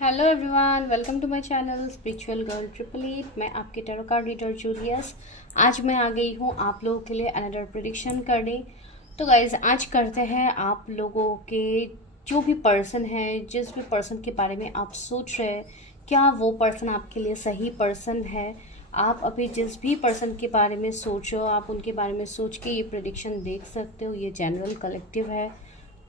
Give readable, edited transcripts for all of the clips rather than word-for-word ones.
Hello everyone, welcome to my channel spiritual girl 888। मैं आपकी tarot card reader Julius. आज मैं आ गई हूँ आप लोगों के लिए अनदर प्रेडिक्शन करने। तो गाइज आज करते हैं आप लोगों के जो भी पर्सन है, जिस भी पर्सन के बारे में आप सोच रहे हैं, क्या वो पर्सन आपके लिए सही पर्सन है। आप अभी जिस भी पर्सन के बारे में सोच रहे हो, आप उनके बारे में सोच के ये प्रेडिक्शन देख सकते हो। ये जनरल कलेक्टिव है,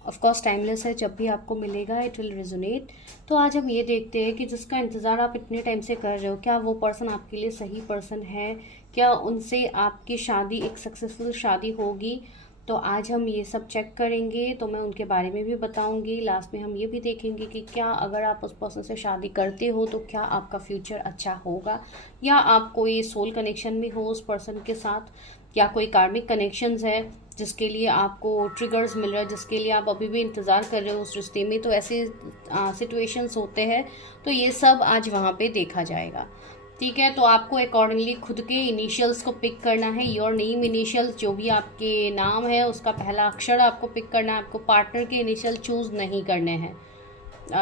ऑफ कोर्स टाइमलेस है, जब भी आपको मिलेगा इट विल रेजोनेट। तो आज हम ये देखते हैं कि जिसका इंतज़ार आप इतने टाइम से कर रहे हो, क्या वो पर्सन आपके लिए सही पर्सन है, क्या उनसे आपकी शादी एक सक्सेसफुल शादी होगी। तो आज हम ये सब चेक करेंगे, तो मैं उनके बारे में भी बताऊंगी। लास्ट में हम ये भी देखेंगे कि क्या अगर आप उस पर्सन से शादी करते हो तो क्या आपका फ्यूचर अच्छा होगा, या आप कोई सोल कनेक्शन में हो उस पर्सन के साथ, या कोई कार्मिक कनेक्शंस है जिसके लिए आपको ट्रिगर्स मिल रहा है, जिसके लिए आप अभी भी इंतज़ार कर रहे हो उस रिश्ते में। तो ऐसे सिचुएशंस होते हैं, तो ये सब आज वहाँ पे देखा जाएगा। ठीक है, तो आपको अकॉर्डिंगली खुद के इनिशियल्स को पिक करना है। योर नेम इनिशियल्स, जो भी आपके नाम है उसका पहला अक्षर आपको पिक करना है। आपको पार्टनर के इनिशियल चूज़ नहीं करने हैं।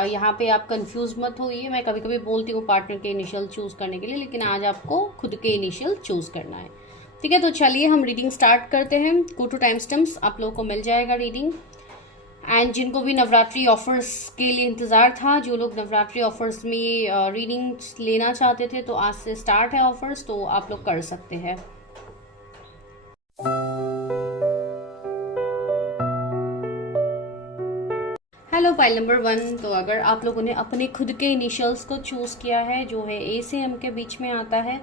यहाँ पे आप कंफ्यूज मत होइए। मैं कभी कभी बोलती हूँ पार्टनर के इनिशियल चूज़ करने के लिए, लेकिन आज आपको खुद के इनिशियल चूज़ करना है। ठीक है, तो चलिए हम रीडिंग स्टार्ट करते हैं। गो टू टाइम स्टम्प्स, आप लोगों को मिल जाएगा रीडिंग। एंड जिनको भी नवरात्रि ऑफर्स के लिए इंतज़ार था, जो लोग नवरात्रि ऑफर्स में रीडिंग लेना चाहते थे, तो आज से स्टार्ट है ऑफर्स, तो आप लोग कर सकते हैं। Hello pile number 1। तो अगर आप लोगों ने अपने खुद के इनिशियल्स को चूज़ किया है, जो है ए से एम के बीच में आता है,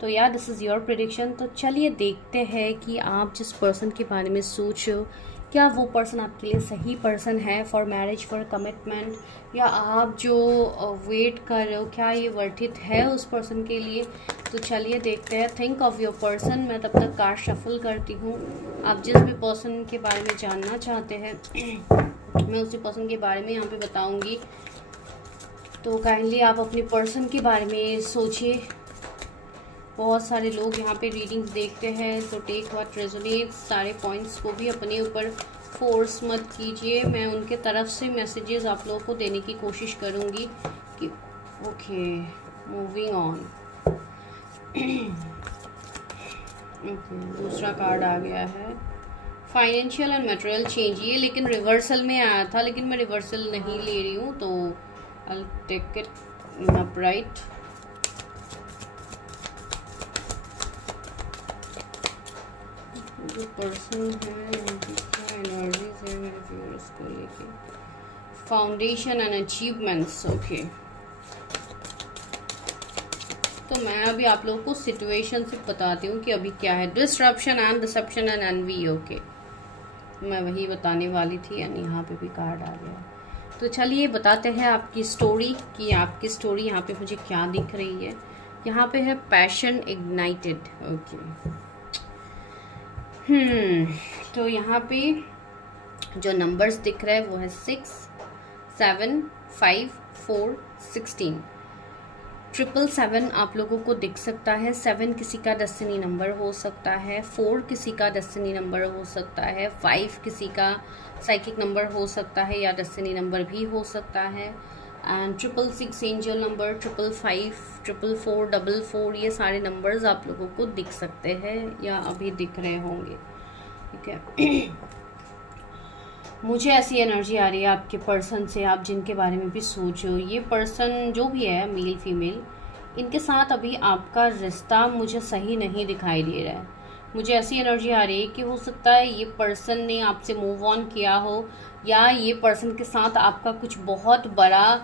तो या दिस इज़ योर प्रेडिक्शन। तो चलिए देखते हैं कि आप जिस पर्सन के बारे में सोच रहे हो, क्या वो पर्सन आपके लिए सही पर्सन है फॉर मैरिज, फॉर कमिटमेंट, या आप जो वेट कर रहे हो, क्या ये वर्थ इट है उस पर्सन के लिए। तो चलिए देखते हैं। Think of your person. मैं तब तक कार्ड शफल करती हूँ। आप जिस भी पर्सन के बारे में जानना चाहते हैं मैं उसी पर्सन के बारे में यहाँ पे बताऊँगी। तो काइंडली आप अपने पर्सन के बारे में सोचिए। बहुत सारे लोग यहाँ पे रीडिंग्स देखते हैं, तो टेक व्हाट रेजोनेट्स। सारे पॉइंट्स को भी अपने ऊपर फोर्स मत कीजिए। मैं उनके तरफ से मैसेजेस आप लोगों को देने की कोशिश करूँगी कि ओके, मूविंग ऑन। ओके, दूसरा कार्ड आ गया है फाइनेंशियल एंड मटेरियल चेंज। ये लेकिन रिवर्सल में आया था, लेकिन मैं रिवर्सल नहीं ले रही हूँ, तो I take it in upright. जो पर्सन है क्या एनर्जीज है मेरे व्यूअर्स को लेके। Foundation and achievements. ओके, तो मैं अभी आप लोगों को सिचुएशन से बताती हूँ कि अभी क्या है। Disruption and deception and envy. Okay, मैं वही बताने वाली थी, यानी यहाँ पे भी कार्ड आ गया। तो चलिए बताते हैं आपकी स्टोरी, कि आपकी स्टोरी यहाँ पे मुझे क्या दिख रही है। यहाँ पे है पैशन इग्नाइटेड। ओके, तो यहाँ पे जो नंबर्स दिख रहे हैं वो है 6, 7, 5, 4, 16। 777 आप लोगों को दिख सकता है। 7 किसी का डेस्टिनी नंबर हो सकता है, 4 किसी का डेस्टिनी नंबर हो सकता है, 5 किसी का साइकिक नंबर हो सकता है या डेस्टिनी नंबर भी हो सकता है। एंड 666 एंजल नंबर, 555, 444, 44, ये सारे नंबर्स आप लोगों को दिख सकते हैं या अभी दिख रहे होंगे। ठीक है। मुझे ऐसी एनर्जी आ रही है आपके पर्सन से, आप जिनके बारे में भी सोच रहे हो। ये पर्सन जो भी है, मेल फीमेल, इनके साथ अभी आपका रिश्ता मुझे सही नहीं दिखाई दे रहा है। मुझे ऐसी एनर्जी आ रही है कि हो सकता है ये पर्सन ने आपसे मूव ऑन किया हो, या ये पर्सन के साथ आपका कुछ बहुत बड़ा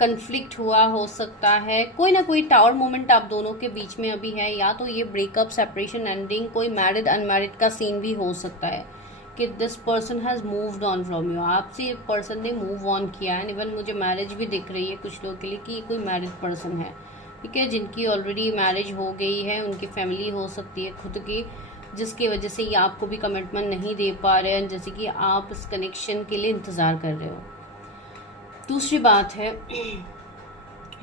कन्फ्लिक्ट हुआ हो सकता है। कोई ना कोई टावर मोमेंट आप दोनों के बीच में अभी है, या तो ये ब्रेकअप, सेपरेशन, एंडिंग, कोई मैरिड अनमैरिड का सीन भी हो सकता है कि this person has moved on from you. आपसे पर्सन ने मूव ऑन किया है। इवन मुझे मैरिज भी दिख रही है कुछ लोगों के लिए, कि कोई मैरिड पर्सन है, ठीक है, जिनकी ऑलरेडी मैरिज हो गई है, उनकी फैमिली हो सकती है खुद की, जिसकी वजह से ये आपको भी कमिटमेंट नहीं दे पा रहे हैं, जैसे कि आप इस कनेक्शन के लिए इंतज़ार कर रहे हो। दूसरी बात है,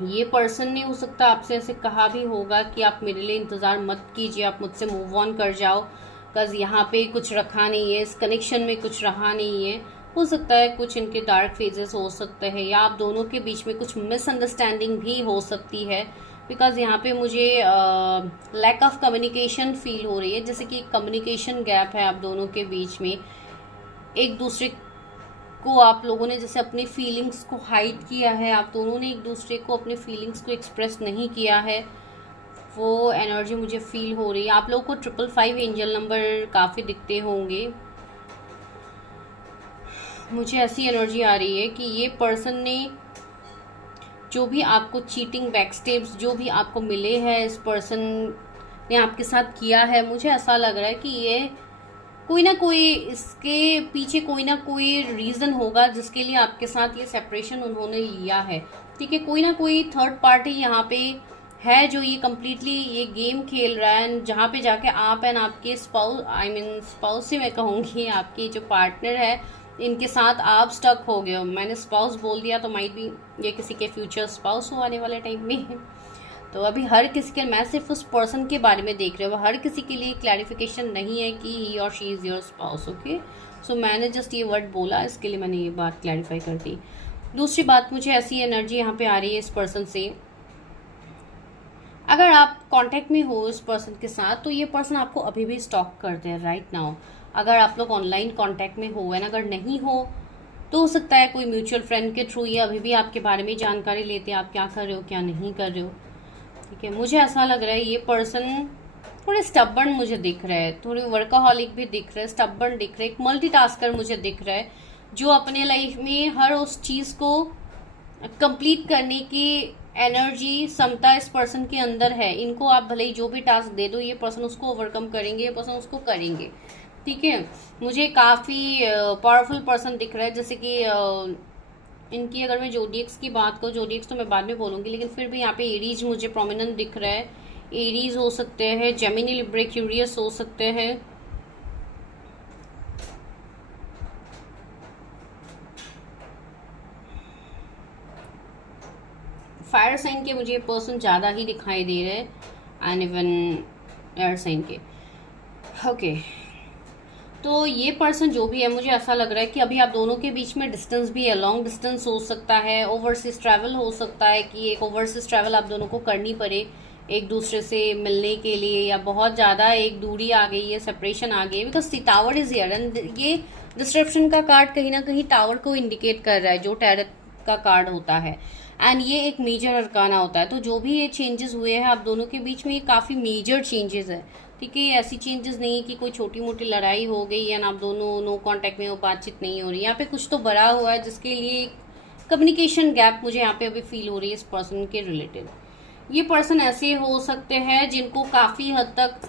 ये पर्सन ने हो सकता है आपसे ऐसे कहा भी होगा कि आप मेरे लिए इंतज़ार मत कीजिए, आप मुझसे मूव ऑन कर जाओ, बिकॉज यहाँ पे कुछ रखा नहीं है, इस कनेक्शन में कुछ रहा नहीं है। हो सकता है कुछ इनके डार्क फेजेस हो सकते हैं, या आप दोनों के बीच में कुछ मिसअंडरस्टैंडिंग भी हो सकती है। बिकॉज यहाँ पे मुझे लैक ऑफ कम्युनिकेशन फील हो रही है, जैसे कि कम्युनिकेशन गैप है आप दोनों के बीच में। एक दूसरे को आप लोगों ने जैसे अपनी फीलिंग्स को हाइड किया है, आप दोनों ने एक दूसरे को अपनी फीलिंग्स को एक्सप्रेस नहीं किया है, वो एनर्जी मुझे फील हो रही है। आप लोगों को 555 एंजल नंबर काफ़ी दिखते होंगे। मुझे ऐसी एनर्जी आ रही है कि ये पर्सन ने जो भी आपको चीटिंग बैकस्टेप्स जो भी आपको मिले हैं, इस पर्सन ने आपके साथ किया है। मुझे ऐसा लग रहा है कि ये कोई ना कोई इसके पीछे कोई ना कोई रीज़न होगा जिसके लिए आपके साथ ये सेपरेशन उन्होंने लिया है। ठीक है, कोई ना कोई थर्ड पार्टी यहाँ पे है जो ये कम्प्लीटली ये गेम खेल रहा है, जहाँ पे जाके आप एंड आपके स्पाउस ही मैं कहूँगी, आपकी जो पार्टनर है इनके साथ आप स्टक हो गए हो। मैंने स्पाउस बोल दिया तो माइट भी ये किसी के फ्यूचर स्पाउस हो आने वाले टाइम में। तो अभी हर किसी के, मैं सिर्फ उस पर्सन के बारे में देख रही हूँ, हर किसी के लिए क्लैरिफिकेशन नहीं है कि ही और she is your spouse. Okay, so मैंने जस्ट ये वर्ड बोला, इसके लिए मैंने ये बात क्लैरिफाई कर दी। दूसरी बात, मुझे ऐसी एनर्जी यहाँ पे आ रही है इस पर्सन से, अगर आप कांटेक्ट में हो इस पर्सन के साथ तो ये पर्सन आपको अभी भी स्टॉक करते हैं राइट नाउ। अगर आप लोग ऑनलाइन कांटेक्ट में हो, एंड अगर नहीं हो तो हो सकता है कोई म्यूचुअल फ्रेंड के थ्रू ये अभी भी आपके बारे में जानकारी लेते हैं, आप क्या कर रहे हो क्या नहीं कर रहे हो। ठीक है, मुझे ऐसा लग रहा है ये पर्सन थोड़े स्टबर्न मुझे दिख रहा है, थोड़ी वर्काहॉलिक भी दिख रहा है, स्टबर्न दिख रहा है, एक मल्टीटास्कर मुझे दिख रहा है, जो अपने लाइफ में हर उस चीज़ को कंप्लीट करने की एनर्जी क्षमता इस पर्सन के अंदर है। इनको आप भले ही जो भी टास्क दे दो, ये पर्सन उसको ओवरकम करेंगे, ये पर्सन उसको करेंगे। ठीक है, मुझे काफ़ी पावरफुल पर्सन दिख रहा है, जैसे कि इनकी अगर मैं जोडियक्स की बात करूँ, जोडियक्स तो मैं बाद में बोलूँगी, लेकिन फिर भी यहाँ पे एरीज मुझे प्रोमिनेंट दिख रहा है। एरीज हो सकते हैं, जेमिनी, लिब्रा, एक्वेरियस हो सकते हैं। फायर साइन के मुझे पर्सन ज़्यादा ही दिखाई दे रहे हैं, एंड इवन एयर साइन के। ओके, तो ये पर्सन जो भी है, मुझे ऐसा लग रहा है कि अभी आप दोनों के बीच में डिस्टेंस भी है, लॉन्ग डिस्टेंस हो सकता है, ओवरसीज ट्रैवल हो सकता है कि एक ओवरसीज ट्रैवल आप दोनों को करनी पड़े एक दूसरे से मिलने के लिए, या बहुत ज़्यादा एक दूरी आ गई है, सेपरेशन आ गई है। Because tower is here, and ये डिस्ट्रप्शन का कार्ड कहीं ना कहीं टावर को इंडिकेट कर रहा है, जो टैरट का कार्ड होता है, एंड ये एक मेजर अरकाना होता है। तो जो भी ये चेंजेस हुए हैं आप दोनों के बीच में, ये काफ़ी मेजर चेंजेस है। ठीक है, ऐसी चेंजेस नहीं है कि कोई छोटी मोटी लड़ाई हो गई या आप दोनों नो कांटेक्ट में हो, बातचीत नहीं हो रही। यहाँ पे कुछ तो बड़ा हुआ है जिसके लिए कम्युनिकेशन गैप मुझे यहाँ पे अभी फील हो रही है इस पर्सन के रिलेटेड। ये पर्सन ऐसे हो सकते हैं जिनको काफ़ी हद तक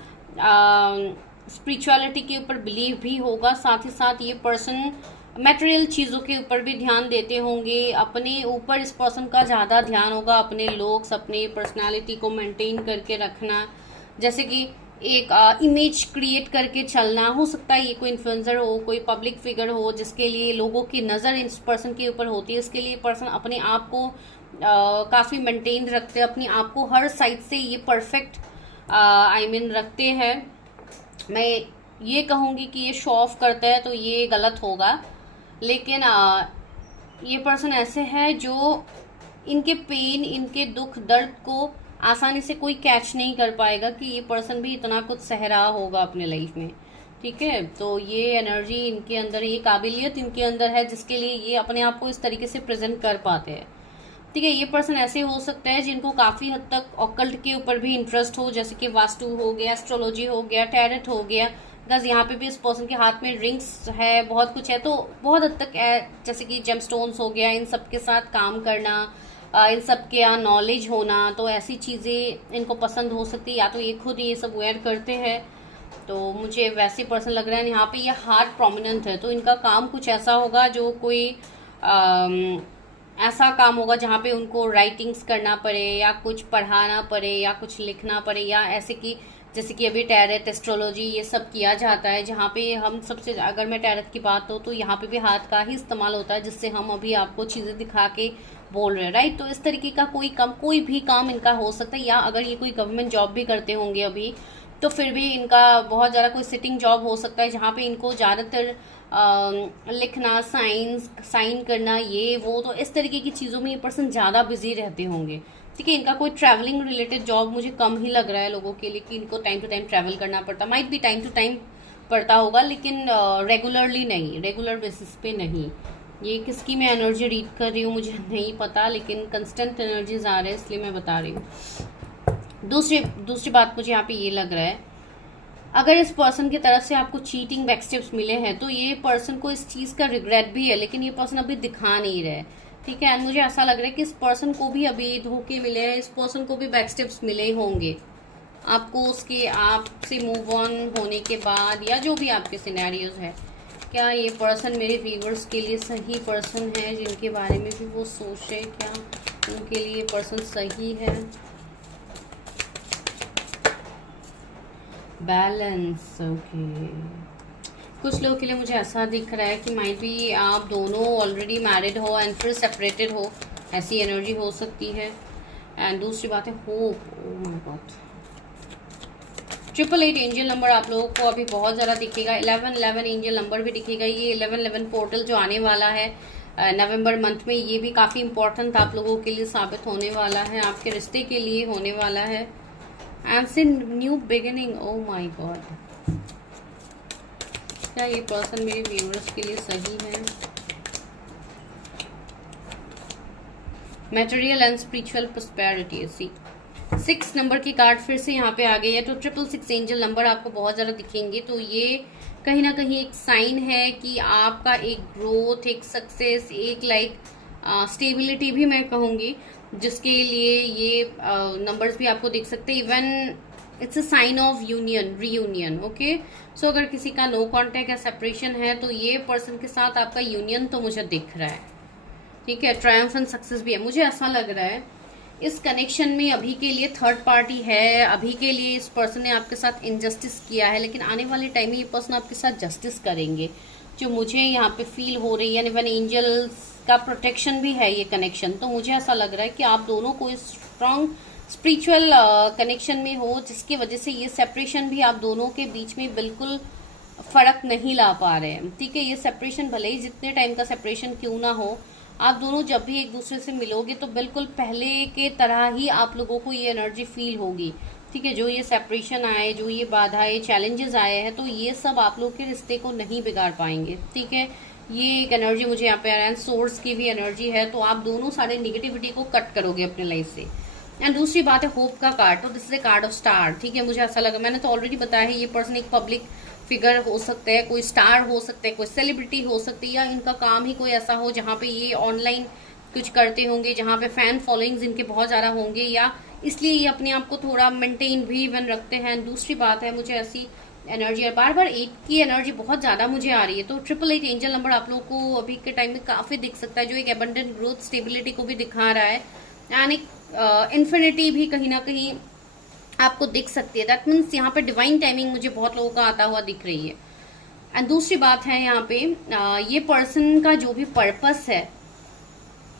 स्पिरिचुअलिटी के ऊपर बिलीव भी होगा, साथ ही साथ ये पर्सन मटेरियल चीज़ों के ऊपर भी ध्यान देते होंगे। अपने ऊपर इस पर्सन का ज़्यादा ध्यान होगा, अपने लुक्स, अपने पर्सनालिटी को मेंटेन करके रखना, जैसे कि एक इमेज क्रिएट करके चलना। हो सकता है ये कोई इन्फ्लुएंसर हो, कोई पब्लिक फिगर हो, जिसके लिए लोगों की नज़र इस पर्सन के ऊपर होती है। इसके लिए पर्सन अपने आप को काफ़ी मेंटेन रखते हैं, अपने आप को हर साइड से ये परफेक्ट रखते हैं। मैं ये कहूँगी कि ये शो ऑफ करता है तो ये गलत होगा, लेकिन ये पर्सन ऐसे है जो इनके पेन, इनके दुख दर्द को आसानी से कोई कैच नहीं कर पाएगा कि ये पर्सन भी इतना कुछ सह रहा होगा अपने लाइफ में। ठीक है, तो ये एनर्जी इनके अंदर, ये काबिलियत इनके अंदर है जिसके लिए ये अपने आप को इस तरीके से प्रेजेंट कर पाते हैं। ठीक है, ये पर्सन ऐसे हो सकते हैं जिनको काफ़ी हद तक ऑकल्ट के ऊपर भी इंटरेस्ट हो, जैसे कि वास्तु हो गया, एस्ट्रोलॉजी हो गया, टैरेट हो गया। बिकॉज यहाँ पे भी इस पर्सन के हाथ में रिंग्स है, बहुत कुछ है, तो बहुत हद तक जैसे कि जेमस्टोन्स हो गया, इन सब के साथ काम करना, इन सब के यहाँ नॉलेज होना, तो ऐसी चीज़ें इनको पसंद हो सकती है, या तो ये खुद ये सब वेयर करते हैं। तो मुझे वैसे पर्सन लग रहा है। यहाँ पे ये हार्ट प्रोमिनेंट है, तो इनका काम कुछ ऐसा होगा जो कोई ऐसा काम होगा जहाँ पे उनको राइटिंग्स करना पड़े, या कुछ पढ़ाना पड़े, या कुछ लिखना पड़े, या ऐसे कि जैसे कि अभी टैरेट, एस्ट्रोलॉजी ये सब किया जाता है, जहाँ पे हम सबसे, अगर मैं टैरेट की बात हो तो यहाँ पे भी हाथ का ही इस्तेमाल होता है, जिससे हम अभी आपको चीज़ें दिखा के बोल रहे हैं, राइट। तो इस तरीके का कोई भी काम इनका हो सकता है, या अगर ये कोई गवर्नमेंट जॉब भी करते होंगे अभी, तो फिर भी इनका बहुत ज़्यादा कोई सिटिंग जॉब हो सकता है जहाँ पे इनको ज़्यादातर लिखना, साइन करना, ये वो, तो इस तरीके की चीज़ों में ये पर्सन ज़्यादा बिजी रहते होंगे। ठीक है, इनका कोई ट्रैवलिंग रिलेटेड जॉब मुझे कम ही लग रहा है लोगों के लिए, कि इनको टाइम टू टाइम ट्रैवल करना पड़ता, माइट भी टाइम टू टाइम पड़ता होगा, लेकिन रेगुलरली नहीं, रेगुलर बेसिस पे नहीं। ये किसकी मैं एनर्जी रीड कर रही हूँ मुझे नहीं पता, लेकिन कंस्टेंट एनर्जीज आ रहे हैं इसलिए मैं बता रही हूँ। दूसरी बात मुझे यहाँ पे ये लग रहा है, अगर इस पर्सन की तरफ से आपको चीटिंग बैकस्टेप्स मिले हैं तो ये पर्सन को इस चीज़ का रिग्रेट भी है, लेकिन ये पर्सन अभी दिखा नहीं रहा है। ठीक है, एंड मुझे ऐसा लग रहा है कि इस पर्सन को भी अभी धोखे मिले हैं, इस पर्सन को भी बैकस्टेप्स मिले होंगे आपको उसके आपसे मूव ऑन होने के बाद, या जो भी आपके सिनेरियोज है। क्या ये पर्सन मेरे व्यूअर्स के लिए सही पर्सन है, जिनके बारे में भी वो सोच रहे, क्या उनके लिए ये पर्सन सही है? Balance, okay. कुछ लोगों के लिए मुझे ऐसा दिख रहा है कि माइट भी आप दोनों ऑलरेडी मैरिड हो एंड फिर सेपरेटेड हो, ऐसी एनर्जी हो सकती है। एंड दूसरी बात है hope, oh my God. 888 angel number आप लोगों को अभी बहुत ज़्यादा दिखेगा, 1111 एंजल नंबर भी दिखेगा। ये 1111 पोर्टल जो आने वाला है नवंबर मंथ में, ये भी काफ़ी इंपॉर्टेंट आप लोगों के लिए साबित होने वाला है, आपके रिश्ते के लिए होने वाला है। एंड से new beginning, oh my god. क्या ये पर्सन मेरे व्यूअर्स के लिए सही है? Material and spiritual prosperity, see 6 number की कार्ड फिर से यहाँ पे आ गई है, तो 666 एंजल नंबर आपको बहुत ज़्यादा दिखेंगे। तो ये कहीं ना कहीं एक साइन है कि आपका एक ग्रोथ, एक सक्सेस, एक लाइक स्टेबिलिटी भी मैं कहूँगी, जिसके लिए ये नंबर्स भी आपको दिख सकते हैं। Even it's a sign of union, reunion, okay. So अगर किसी का नो कॉन्टेक्ट या सेपरेशन है तो ये पर्सन के साथ आपका यूनियन तो मुझे दिख रहा है। ठीक है, ट्रायम्फ एंड सक्सेस भी है, मुझे ऐसा लग रहा है इस कनेक्शन में अभी के लिए थर्ड पार्टी है, अभी के लिए इस पर्सन ने आपके साथ इनजस्टिस किया है, लेकिन आने वाले टाइम में ये पर्सन आपके साथ जस्टिस करेंगे, जो मुझे यहाँ पे फील हो रही है। इवन एंजल्स का प्रोटेक्शन भी है ये कनेक्शन, तो मुझे ऐसा लग रहा है कि आप दोनों को इस स्ट्रॉन्ग स्पिरिचुअल कनेक्शन में हो, जिसकी वजह से ये सेपरेशन भी आप दोनों के बीच में बिल्कुल फर्क नहीं ला पा रहे हैं। ठीक है, ये सेपरेशन भले ही जितने टाइम का सेपरेशन क्यों ना हो, आप दोनों जब भी एक दूसरे से मिलोगे तो बिल्कुल पहले के तरह ही आप लोगों को ये एनर्जी फील होगी। ठीक है, जो ये सेपरेशन आए, जो ये बाधाएं, चैलेंजेस आए हैं, तो ये सब आप लोग के रिश्ते को नहीं बिगाड़ पाएंगे। ठीक है, ये एक एनर्जी मुझे यहाँ पे आ रहा है, सोर्स की भी एनर्जी है, तो आप दोनों सारे निगेटिविटी को कट करोगे अपने लाइफ से। एंड दूसरी बात है होप का कार्ड, तो this is a card of star. ठीक है, मुझे ऐसा लगा, मैंने तो ऑलरेडी बताया है, ये पर्सन एक पब्लिक फिगर हो सकते हैं, कोई स्टार हो सकते हैं, कोई सेलिब्रिटी हो सकती है, या इनका काम ही कोई ऐसा हो जहाँ पे ये ऑनलाइन कुछ करते होंगे, जहाँ पे फैन फॉलोइंग्स इनके बहुत ज़्यादा होंगे, या इसलिए ये अपने आप को थोड़ा मेंटेन भी इवन रखते हैं। दूसरी बात है, मुझे ऐसी एनर्जी, बार बार 8 की एनर्जी बहुत ज़्यादा मुझे आ रही है, तो 888 एंजल नंबर आप लोग को अभी के टाइम में काफ़ी दिख सकता है, जो एक एबंडेंट ग्रोथ, स्टेबिलिटी को भी दिखा रहा है, एंड एक इन्फिनिटी भी कहीं ना कहीं आपको दिख सकती है। दैट मीन्स यहाँ पे डिवाइन टाइमिंग मुझे बहुत लोगों का आता हुआ दिख रही है। एंड दूसरी बात है यहाँ पे ये पर्सन का जो भी पर्पस है,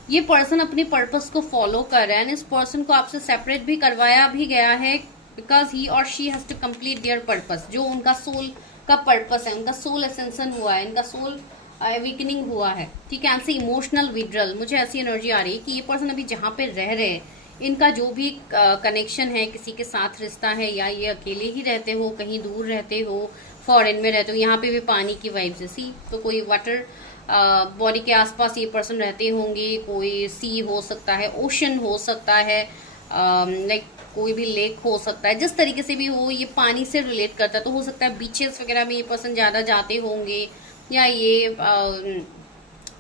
ये पर्सन अपने पर्पस को फॉलो कर रहा है, एंड इस पर्सन को आपसे सेपरेट भी करवाया भी गया है, बिकॉज ही और she has to complete their purpose, जो उनका सोल का पर्पस है, उनका सोल एसेंशन हुआ है, इनका सोल अवेकनिंग हुआ है। ठीक है, ऐसे इमोशनल विड्रल, मुझे ऐसी एनर्जी आ रही है कि ये पर्सन अभी जहाँ पे रह रहे हैं, इनका जो भी कनेक्शन है, किसी के साथ रिश्ता है, या ये अकेले ही रहते हो, कहीं दूर रहते हो, फॉरेन में रहते हो, यहाँ पे भी पानी की वाइब्स है, सी, तो कोई वाटर बॉडी के आसपास ये पर्सन रहते होंगे, कोई सी हो सकता है, ओशन हो सकता है, लाइक कोई भी लेक हो सकता है, जिस तरीके से भी हो, ये पानी से रिलेट करता है, तो हो सकता है बीचेस वगैरह में ये पर्सन ज़्यादा जाते होंगे, या ये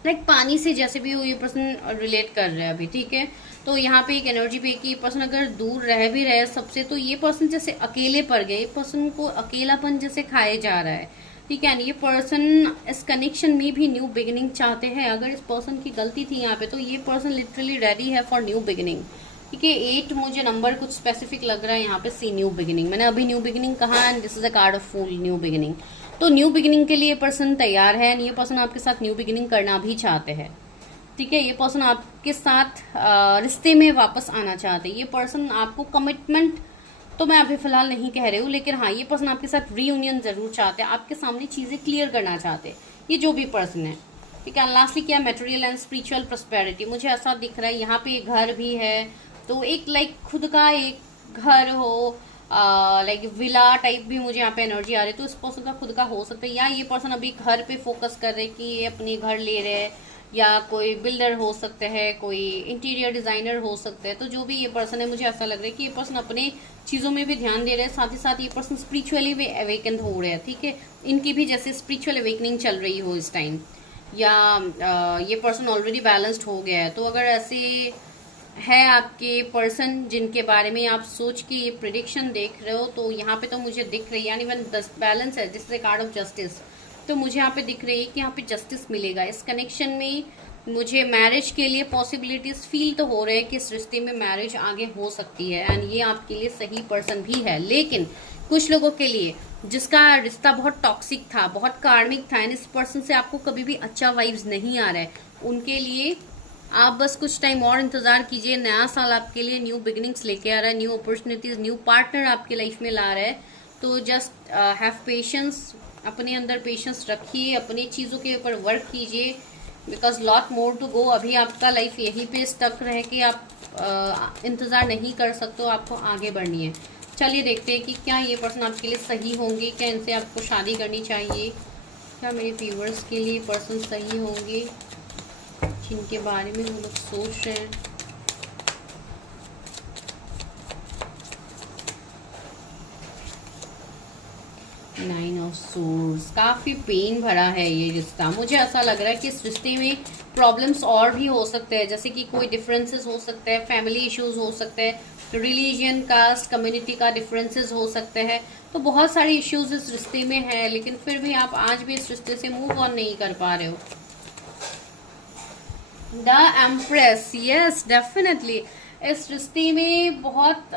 लाइक पानी से जैसे भी हो ये पर्सन रिलेट कर रहा है अभी। ठीक है, तो यहाँ पे एक एनर्जी पे कि ये पर्सन अगर दूर रह भी रहे सबसे, तो ये पर्सन जैसे अकेले पड़ गए, पर्सन को अकेलापन जैसे खाए जा रहा है। ठीक है, ये पर्सन इस कनेक्शन में भी न्यू बिगिनिंग चाहते हैं। अगर इस पर्सन की गलती थी यहाँ पे, तो ये पर्सन लिटरली रेडी है फॉर न्यू बिगिनिंग। ठीक है, 8 मुझे नंबर कुछ स्पेसिफिक लग रहा है यहाँ पे, सी न्यू बिगिनिंग, मैंने अभी न्यू बिगिनिंग कहा, and this is a card of fool, new beginning. तो न्यू बिगिनिंग के लिए ये पर्सन तैयार है, ये पर्सन आपके साथ न्यू बिगिनिंग करना भी चाहते हैं। ठीक है, ये पर्सन आपके साथ रिश्ते में वापस आना चाहते हैं, ये पर्सन आपको कमिटमेंट तो मैं अभी फिलहाल नहीं कह रही हूँ, लेकिन हाँ ये पर्सन आपके साथ रीयूनियन जरूर चाहते हैं, आपके सामने चीज़ें क्लियर करना चाहते हैं, ये जो भी पर्सन है। ठीक है, लास्टली क्या, मटेरियल एंड स्पिरिचुअल प्रॉस्पेरिटी मुझे ऐसा दिख रहा है। यहाँ पे एक घर भी है, तो एक लाइक खुद का एक घर हो, लाइक विला टाइप भी मुझे यहाँ पे एनर्जी आ रही है। तो इस पर्सन का खुद का हो सकता है, या ये पर्सन अभी घर पे फोकस कर रहे हैं कि ये अपने घर ले रहे हैं, या कोई बिल्डर हो सकते हैं, कोई इंटीरियर डिजाइनर हो सकते हैं। तो जो भी ये पर्सन है, मुझे ऐसा लग रहा है कि ये पर्सन अपने चीज़ों में भी ध्यान दे रहे हैं, साथ ही साथ ये पर्सन स्पिरिचुअली भी अवेकन हो रहे हैं। ठीक है, इनकी भी जैसे स्पिरिचुअल अवेकनिंग चल रही हो इस टाइम, या ये पर्सन ऑलरेडी बैलेंस्ड हो गया है। तो अगर ऐसे है आपके पर्सन जिनके बारे में आप सोच के ये प्रिडिक्शन देख रहे हो, तो यहाँ पे तो मुझे दिख रही है, यानी वन बैलेंस है, जिससे कार्ड ऑफ जस्टिस। तो मुझे यहाँ पे दिख रही है कि यहाँ पे जस्टिस मिलेगा इस कनेक्शन में। मुझे मैरिज के लिए पॉसिबिलिटीज फील तो हो रहे हैं कि इस रिश्ते में मैरिज आगे हो सकती है, एंड ये आपके लिए सही पर्सन भी है। लेकिन कुछ लोगों के लिए जिसका रिश्ता बहुत टॉक्सिक था, बहुत कार्मिक था, एंड इस पर्सन से आपको कभी भी अच्छा वाइब्स नहीं आ रहा है, उनके लिए आप बस कुछ टाइम और इंतजार कीजिए। नया साल आपके लिए न्यू बिगिनिंग्स लेके आ रहा है, न्यू अपॉर्चुनिटीज, न्यू पार्टनर आपके लाइफ में ला रहा है। तो जस्ट हैव पेशेंस, अपने अंदर पेशेंस रखिए, अपनी चीज़ों के ऊपर वर्क कीजिए, because lot more to go. अभी आपका लाइफ यहीं पे स्टक रह के आप इंतज़ार नहीं कर सकते हो, आपको आगे बढ़नी है। चलिए देखते हैं कि क्या ये पर्सन आपके लिए सही होंगे, क्या इनसे आपको शादी करनी चाहिए, क्या मेरे व्यूवर्स के लिए पर्सन सही होंगे जिनके बारे में वो लोग सोच रहे हैं। नाइन ऑफ सोर्स, काफी पेन भरा है ये रिश्ता। मुझे ऐसा लग रहा है कि इस रिश्ते में प्रॉब्लम्स और भी हो सकते हैं, जैसे कि कोई डिफरेंसेस हो सकते हैं, फैमिली इश्यूज हो सकते हैं, रिलीजन, कास्ट, कम्युनिटी का डिफरेंसेस हो सकते हैं। तो बहुत सारे इश्यूज इस रिश्ते में है, लेकिन फिर भी आप आज भी इस रिश्ते से मूव ऑन नहीं कर पा रहे हो। द एम्प्रेस, यस डेफिनेटली इस रिश्ते में बहुत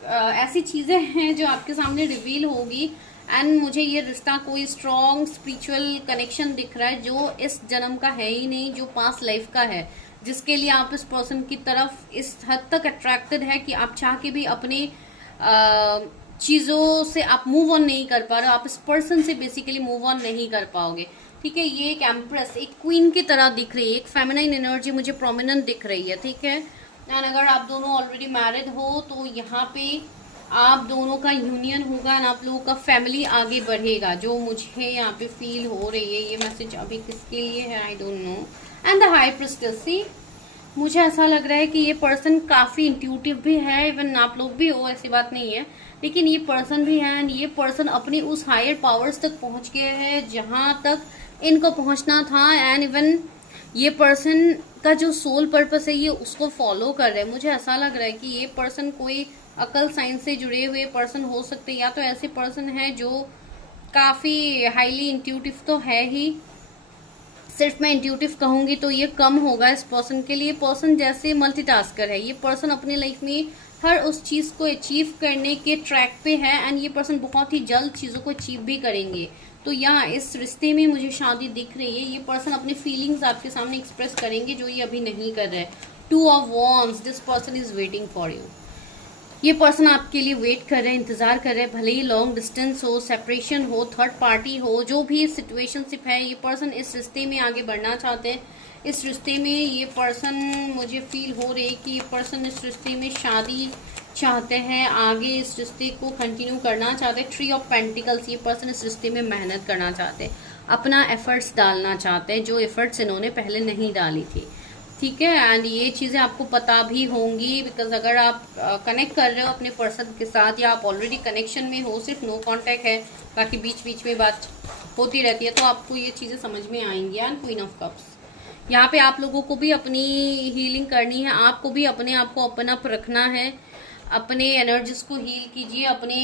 ऐसी चीजें हैं जो आपके सामने रिवील होगी, एंड मुझे ये रिश्ता कोई स्ट्रॉन्ग स्पिरिचुअल कनेक्शन दिख रहा है, जो इस जन्म का है ही नहीं, जो पास्ट लाइफ का है, जिसके लिए आप इस पर्सन की तरफ इस हद तक अट्रैक्टेड है कि आप चाह के भी अपने चीजों से आप मूव ऑन नहीं कर पा रहे हो, आप इस पर्सन से बेसिकली मूव ऑन नहीं कर पाओगे। ठीक है, ये एक एम्प्रेस, एक क्वीन की तरह दिख रही है, एक फेमिनाइन एनर्जी मुझे प्रोमिनेंट दिख रही है। ठीक है, एंड अगर आप दोनों ऑलरेडी मैरिड हो तो यहाँ पे आप दोनों का यूनियन होगा एंड आप लोगों का फैमिली आगे बढ़ेगा, जो मुझे यहाँ पे फील हो रही है। ये मैसेज अभी किसके लिए है I don't know. And the high priestess, see मुझे ऐसा लग रहा है कि ये पर्सन काफी इंट्यूटिव भी है, इवन आप लोग भी हो, ऐसी बात नहीं है, लेकिन ये पर्सन भी है, एंड ये पर्सन अपनी उस हायर पावर्स तक पहुंच गए हैं जहां तक इनको पहुंचना था, एंड इवन ये पर्सन का जो सोल पर्पस है ये उसको फॉलो कर रहे हैं। मुझे ऐसा लग रहा है कि ये पर्सन कोई अकल साइंस से जुड़े हुए पर्सन हो सकते हैं, या तो ऐसे पर्सन है जो काफी हाईली इंट्यूटिव तो है ही, सिर्फ मैं इंट्यूटिव कहूंगी तो ये कम होगा इस पर्सन के लिए। पर्सन जैसे मल्टीटास्कर है, ये पर्सन अपने लाइफ में हर उस चीज को अचीव करने के ट्रैक पे है, एंड ये पर्सन बहुत ही जल्द चीजों को अचीव भी करेंगे। तो यहाँ इस रिश्ते में मुझे शादी दिख रही है, ये पर्सन अपने फीलिंग्स आपके सामने एक्सप्रेस करेंगे जो ये अभी नहीं कर रहे। Two of wands, this person is waiting for you, ये पर्सन आपके लिए वेट कर रहे हैं, इंतजार कर रहे हैं, भले ही लॉन्ग डिस्टेंस हो, सेपरेशन हो, थर्ड पार्टी हो, जो भी सिचुएशनशिप है, ये पर्सन इस रिश्ते में आगे बढ़ना चाहते हैं। इस रिश्ते में ये पर्सन, मुझे फील हो रही है कि ये पर्सन इस रिश्ते में शादी चाहते हैं, आगे इस रिश्ते को कंटिन्यू करना चाहते हैं। ट्री ऑफ पेंटिकल्स, ये पर्सन इस रिश्ते में मेहनत करना चाहते हैं, अपना एफर्ट्स डालना चाहते हैं, जो एफर्ट्स इन्होंने पहले नहीं डाली थी। ठीक है, एंड ये चीज़ें आपको पता भी होंगी, बिकॉज अगर आप कनेक्ट कर रहे हो अपने पर्सन के साथ, या आप ऑलरेडी कनेक्शन में हो, सिर्फ नो कांटेक्ट है, बाकी बीच बीच में बात होती रहती है, तो आपको ये चीज़ें समझ में आएंगी। एंड क्वीन ऑफ कप्स, यहाँ पे आप लोगों को भी अपनी हीलिंग करनी है, आपको भी अपने आप को ओपन अप रखना है, अपने एनर्जीज को हील कीजिए, अपने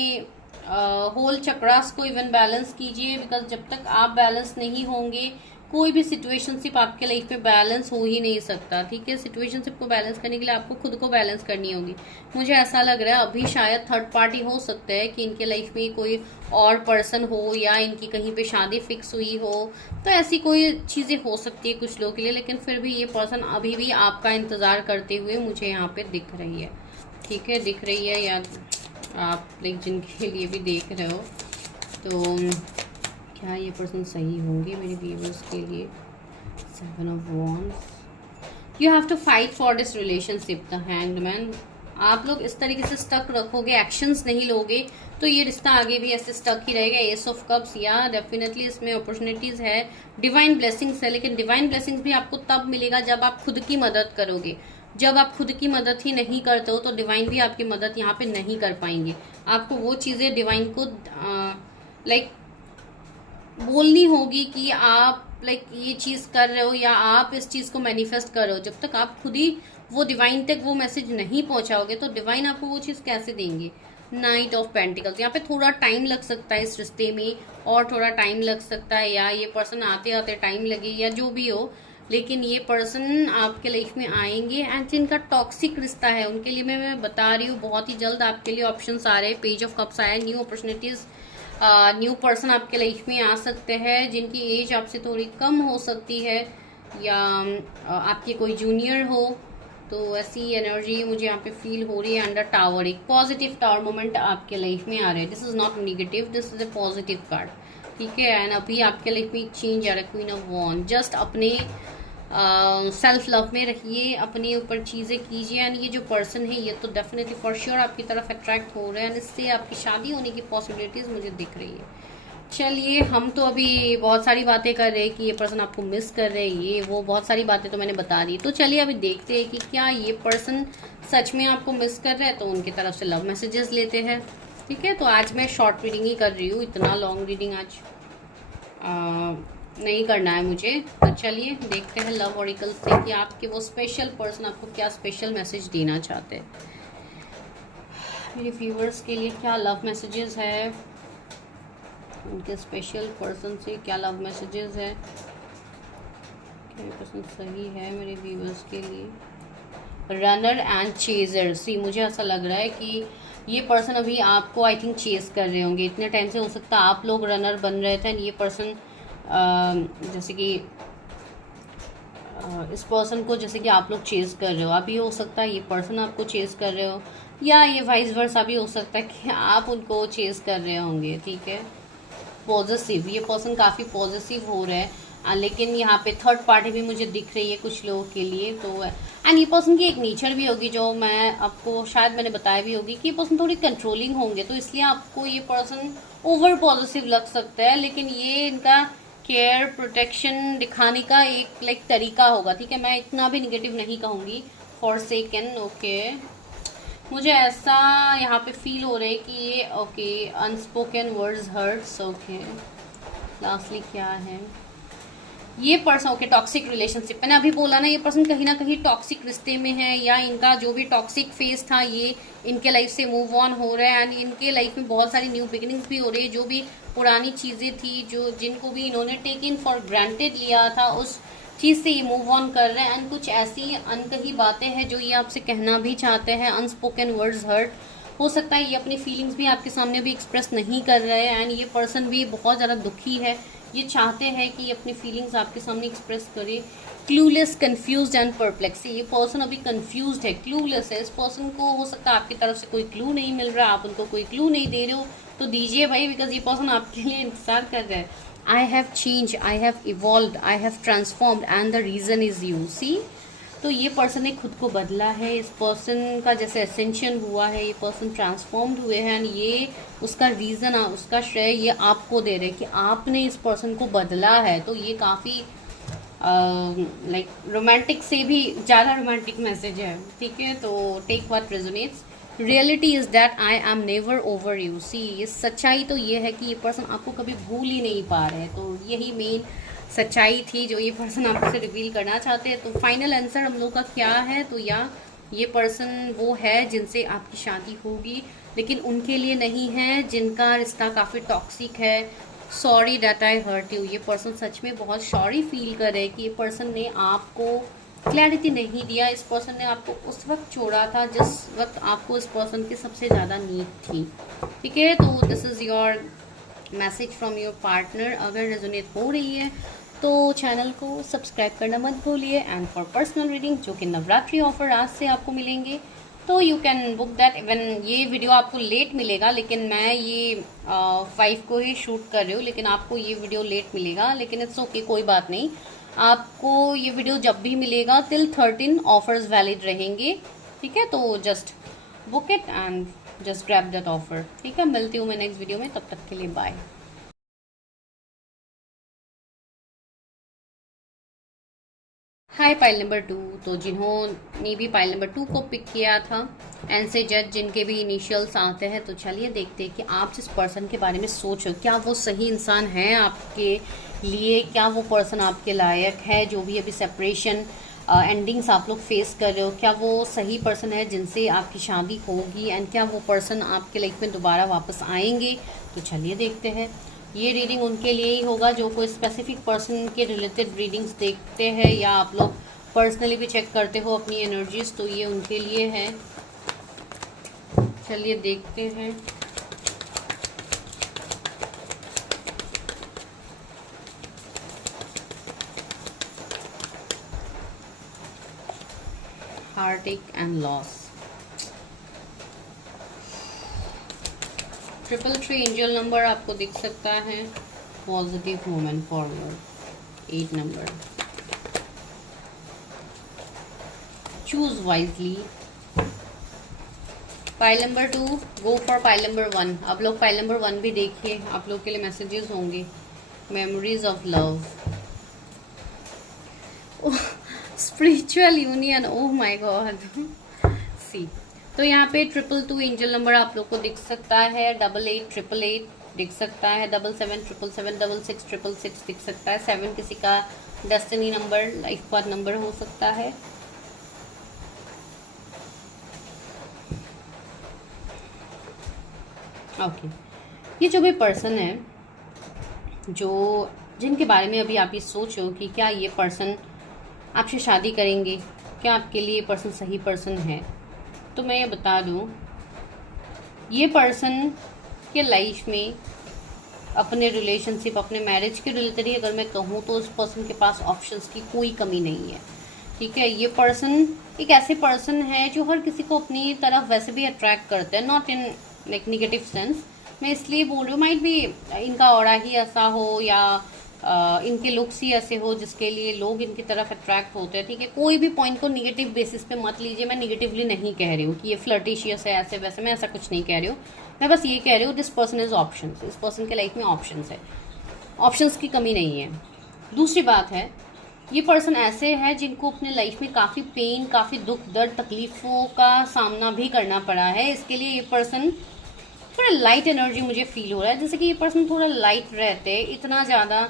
होल चक्रास को इवन बैलेंस कीजिए, बिकॉज जब तक आप बैलेंस नहीं होंगे कोई भी सिचुएशनशिप आपके लाइफ में बैलेंस हो ही नहीं सकता। ठीक है, सिचुएशनशिप को बैलेंस करने के लिए आपको खुद को बैलेंस करनी होगी। मुझे ऐसा लग रहा है अभी शायद थर्ड पार्टी हो सकता है कि इनके लाइफ में कोई और पर्सन हो, या इनकी कहीं पे शादी फिक्स हुई हो, तो ऐसी कोई चीज़ें हो सकती है कुछ लोगों के लिए, लेकिन फिर भी ये पर्सन अभी भी आपका इंतज़ार करते हुए मुझे यहाँ पे दिख रही है। ठीक है, दिख रही है, या आप लाइक जिनके लिए भी देख रहे हो, तो क्या ये पर्सन सही होंगे मेरे व्यूअर्स के लिए? 7 of wands. You have to fight for this relationship, the hanged man. आप लोग इस तरीके से स्टक रखोगे, एक्शंस नहीं लोगे, तो ये रिश्ता आगे भी ऐसे स्टक ही रहेगा। एस ऑफ कप्स, या डेफिनेटली इसमें अपॉर्चुनिटीज है, डिवाइन ब्लेसिंग्स है, लेकिन डिवाइन ब्लेसिंग्स भी आपको तब मिलेगा जब आप खुद की मदद करोगे। जब आप खुद की मदद ही नहीं करते हो तो डिवाइन भी आपकी मदद यहाँ पे नहीं कर पाएंगे। आपको वो चीज़ें डिवाइन को लाइक बोलनी होगी कि आप लाइक ये चीज़ कर रहे हो या आप इस चीज़ को मैनिफेस्ट कर रहे हो। जब तक आप खुद ही वो डिवाइन तक वो मैसेज नहीं पहुंचाओगे तो डिवाइन आपको वो चीज़ कैसे देंगे? नाइट ऑफ पेंटिकल्स, यहाँ पे थोड़ा टाइम लग सकता है इस रिश्ते में, और थोड़ा टाइम लग सकता है, या ये पर्सन आते आते टाइम लगे या जो भी हो, लेकिन ये पर्सन आपके लाइफ में आएंगे। एंड जिनका टॉक्सिक रिश्ता है उनके लिए मैं बता रही हूँ, बहुत ही जल्द आपके लिए ऑप्शंस आ रहे हैं। पेज ऑफ कप्स आया, न्यू अपॉर्चुनिटीज, न्यू पर्सन आपके लाइफ में आ सकते हैं जिनकी एज आपसे थोड़ी कम हो सकती है, या आपके कोई जूनियर हो। तो ऐसी एनर्जी मुझे यहाँ पे फील हो रही है। अंडर टावर, एक पॉजिटिव टावर मोमेंट आपके लाइफ में आ रहा है। This is not negative, this is a positive card, ठीक है। एंड अभी आपके लाइफ में एक चेंज आ रहा है, क्वीन ऑफ वॉन्ड। जस्ट अपने सेल्फ लव में रहिए, अपने ऊपर चीज़ें कीजिए। एंड ये जो पर्सन है ये तो डेफिनेटली फॉर श्योर आपकी तरफ अट्रैक्ट हो रहे हैं, एंड इससे आपकी शादी होने की पॉसिबिलिटीज़ मुझे दिख रही है। चलिए, हम तो अभी बहुत सारी बातें कर रहे हैं कि ये पर्सन आपको मिस कर रहे हैं, ये वो बहुत सारी बातें तो मैंने बता दी। तो चलिए अभी देखते हैं कि क्या ये पर्सन सच में आपको मिस कर रहे हैं, तो उनकी तरफ से लव मैसेजेस लेते हैं, ठीक है। तो आज मैं शॉर्ट रीडिंग ही कर रही हूँ, इतना लॉन्ग रीडिंग आज नहीं करना है मुझे। तो चलिए देखते हैं लव ऑरिकल से कि आपके वो स्पेशल पर्सन आपको क्या स्पेशल मैसेज देना चाहते हैं। मेरे व्यूअर्स के लिए क्या लव मैसेजेस है, उनके स्पेशल पर्सन से क्या लव मैसेजेस है, क्या पर्सन सही है मेरे व्यूअर्स के लिए? Runner and chaser. सी, मुझे ऐसा लग रहा है कि ये पर्सन अभी आपको आई थिंक चेज कर रहे होंगे इतने टाइम से। हो सकता है आप लोग रनर बन रहे थे, ये पर्सन जैसे कि इस पर्सन को जैसे कि आप लोग चेज कर रहे हो, अभी हो सकता है ये पर्सन आपको चेज कर रहे हो, या ये वाइस वर्सा भी हो सकता है कि आप उनको चेज कर रहे होंगे, ठीक है। पॉजिटिव, ये पर्सन काफ़ी पॉजिटिव हो रहा है, लेकिन यहाँ पे थर्ड पार्टी भी मुझे दिख रही है कुछ लोगों के लिए। तो एंड ये पर्सन की एक नेचर भी होगी जो मैं आपको शायद मैंने बताया भी होगी कि ये पर्सन थोड़ी कंट्रोलिंग होंगे, तो इसलिए आपको ये पर्सन ओवर पॉजिटिव लग सकता है, लेकिन ये इनका केयर प्रोटेक्शन दिखाने का एक लाइक तरीका होगा, ठीक है। मैं इतना भी निगेटिव नहीं कहूँगी फॉर सेकंड, ओके। मुझे ऐसा यहाँ पे फील हो रहा है कि ये okay unspoken words hurts, okay. Lastly क्या है ये पर्सन? Okay, toxic relationship. मैंने अभी बोला ना, ये पर्सन कहीं ना कहीं टॉक्सिक रिश्ते में है, या इनका जो भी टॉक्सिक फेज था ये इनके लाइफ से मूव ऑन हो रहा है, एंड इनके लाइफ में बहुत सारी न्यू बिगिनिंग्स भी हो रही है। जो भी पुरानी चीज़ें थी, जो जिनको भी इन्होंने टेक इन फॉर ग्रांटेड लिया था, उस चीज़ से ये मूव ऑन कर रहे हैं। एंड कुछ ऐसी अनकही बातें हैं जो ये आपसे कहना भी चाहते हैं। अनस्पोकन वर्ड्स हर्ट, हो सकता है ये अपनी फीलिंग्स भी आपके सामने भी एक्सप्रेस नहीं कर रहे हैं, एंड ये पर्सन भी बहुत ज़्यादा दुखी है, ये चाहते हैं कि अपनी फीलिंग्स आपके सामने एक्सप्रेस करे। क्लूलेस, कंफ्यूज्ड एंड परप्लेक्स, ये पर्सन अभी कंफ्यूज्ड है, क्लूलेस है। इस पर्सन को हो सकता है आपकी तरफ से कोई क्लू नहीं मिल रहा, आप उनको कोई क्लू नहीं दे रहे हो, तो दीजिए भाई, बिकॉज ये पर्सन आपके लिए इंतजार कर रहा है। I have change, I have evolve, I have transformed and the reason is you. See, तो ये पर्सन ने खुद को बदला है, इस पर्सन का जैसे एसेंशन हुआ है, ये पर्सन ट्रांसफॉर्म्ड हुए हैं, एंड ये उसका रीज़न, उसका श्रेय ये आपको दे रहे हैं कि आपने इस पर्सन को बदला है। तो ये काफ़ी लाइक रोमांटिक से भी ज़्यादा रोमांटिक मैसेज है, ठीक है। तो take what resonates. Reality is that I am never over you. See, ये सच्चाई तो ये है कि ये पर्सन आपको कभी भूल ही नहीं पा रहे हैं, तो यही मेन सच्चाई थी जो ये पर्सन आपसे रिवील करना चाहते हैं। तो फाइनल आंसर हम लोग का क्या है? तो या ये पर्सन वो है जिनसे आपकी शादी होगी, लेकिन उनके लिए नहीं है जिनका रिश्ता काफ़ी टॉक्सिक है। Sorry that I hurt you, ये पर्सन सच में बहुत सॉरी फील कर रहे हैं कि ये पर्सन ने आपको क्लैरिटी नहीं दिया। इस पर्सन ने आपको उस वक्त छोड़ा था जिस वक्त आपको इस पर्सन की सबसे ज़्यादा नीड थी, ठीक है। तो this is your message from your partner. अगर रेजोनेट हो रही है तो चैनल को सब्सक्राइब करना मत भूलिए। एंड फॉर पर्सनल रीडिंग जो कि नवरात्रि ऑफर आज से आपको मिलेंगे, तो you can book that. Even ये वीडियो आपको लेट मिलेगा, लेकिन मैं ये 5 को ही शूट कर रही हूँ, लेकिन आपको ये वीडियो लेट मिलेगा, लेकिन इट्स ओके, कोई बात नहीं। आपको ये वीडियो जब भी मिलेगा टिल 13 ऑफर्स वैलिड रहेंगे, ठीक है। तो just book it and just grab that offer, ठीक है। मिलती हूँ मैं नेक्स्ट वीडियो में, तब तक के लिए बाय। हाय पाइल नंबर 2। तो जिन्होंने भी पाइल नंबर 2 को पिक किया था, एन से जेड जिनके भी इनिशियल्स आते हैं, तो चलिए देखते हैं कि आप जिस पर्सन के बारे में सोच रहे हो, क्या वो सही इंसान है आपके लिए, क्या वो पर्सन आपके लायक है। जो भी अभी सेपरेशन एंडिंग्स आप लोग फेस कर रहे हो, क्या वो सही पर्सन है जिनसे आपकी शादी होगी, एंड क्या वो पर्सन आपके लाइफ में दोबारा वापस आएंगे। तो चलिए देखते हैं। ये रीडिंग उनके लिए ही होगा जो कोई स्पेसिफिक पर्सन के रिलेटेड रीडिंग्स देखते हैं, या आप लोग पर्सनली भी चेक करते हो अपनी एनर्जीज, तो ये उनके लिए है। चलिए देखते हैं। हार्टएक एंड लॉस। 333 एंजल नंबर आपको दिख सकता है। Positive moment forward 8 number. Choose wisely. Pile number 2, go for pile number 1। आप लोग पाइल नंबर 1 भी देखिए, आप लोग के लिए मैसेजेस होंगे। Memories of love, spiritual union, oh my God. See, तो यहाँ पे 222 एंजल नंबर आप लोग को दिख सकता है। 8888 दिख सकता है। 77 777 66 666 दिख सकता है। 7 किसी का destiny number, life path number हो सकता है। ओके, ये जो भी पर्सन है, जो जिनके बारे में अभी आप ये सोचो कि क्या ये पर्सन आपसे शादी करेंगे, क्या आपके लिए ये पर्सन सही पर्सन है, तो मैं ये बता दूं, ये पर्सन के लाइफ में अपने रिलेशनशिप, अपने मैरिज के रिलेटेड ही अगर मैं कहूँ तो उस पर्सन के पास ऑप्शंस की कोई कमी नहीं है, ठीक है। ये पर्सन एक ऐसे पर्सन है जो हर किसी को अपनी तरफ वैसे भी अट्रैक्ट करते हैं, not in like negative sense. मैं इसलिए बोल रही हूँ, माइट भी इनका ऑरा ही ऐसा हो, या इनके लुक्स ही ऐसे हो जिसके लिए लोग इनकी तरफ अट्रैक्ट होते हैं, ठीक है। कोई भी पॉइंट को निगेटिव बेसिस पे मत लीजिए। मैं निगेटिवली नहीं कह रही हूँ कि ये फ्लर्टिशियस है ऐसे वैसे, मैं ऐसा कुछ नहीं कह रही हूँ। मैं बस ये कह रही हूँ दिस पर्सन इज ऑप्शन, इस पर्सन के लाइफ में ऑप्शंस है, ऑप्शंस की कमी नहीं है। दूसरी बात है, ये पर्सन ऐसे है जिनको अपने लाइफ में काफ़ी पेन, काफ़ी दुख दर्द तकलीफ़ों का सामना भी करना पड़ा है। इसके लिए ये पर्सन थोड़ा लाइट एनर्जी मुझे फील हो रहा है, जैसे कि ये पर्सन थोड़ा लाइट रहते, इतना ज़्यादा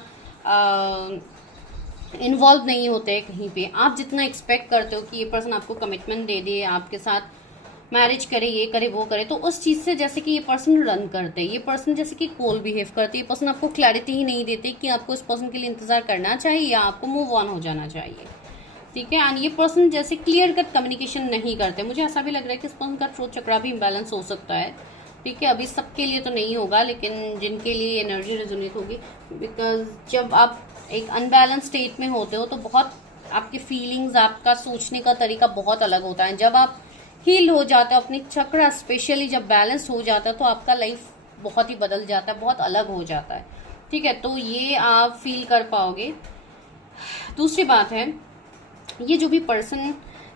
इन्वॉल्व नहीं होते कहीं पे। आप जितना एक्सपेक्ट करते हो कि ये पर्सन आपको कमिटमेंट दे दे, आपके साथ मैरिज करे, ये करे वो करे, तो उस चीज़ से जैसे कि ये पर्सन रन करते हैं। ये पर्सन जैसे कि कोल बिहेव करते हैं। ये पर्सन आपको क्लैरिटी ही नहीं देते कि आपको इस पर्सन के लिए इंतज़ार करना चाहिए या आपको मूव ऑन हो जाना चाहिए, ठीक है। एंड ये पर्सन जैसे क्लियर कट कम्युनिकेशन नहीं करते। मुझे ऐसा भी लग रहा है कि इस पर्सन का थ्रोट चक्रा भी इम्बैलेंस हो सकता है, ठीक है। अभी सबके लिए तो नहीं होगा, लेकिन जिनके लिए एनर्जी रेजोनेट होगी, बिकॉज जब आप एक अनबैलेंस स्टेट में होते हो तो बहुत आपकी फीलिंग्स, आपका सोचने का तरीका बहुत अलग होता है। जब आप हील हो जाते हो, अपनी चक्र स्पेशली जब बैलेंस हो जाता है, तो आपका लाइफ बहुत ही बदल जाता है, बहुत अलग हो जाता है, ठीक है। तो ये आप फील कर पाओगे। दूसरी बात है, ये जो भी पर्सन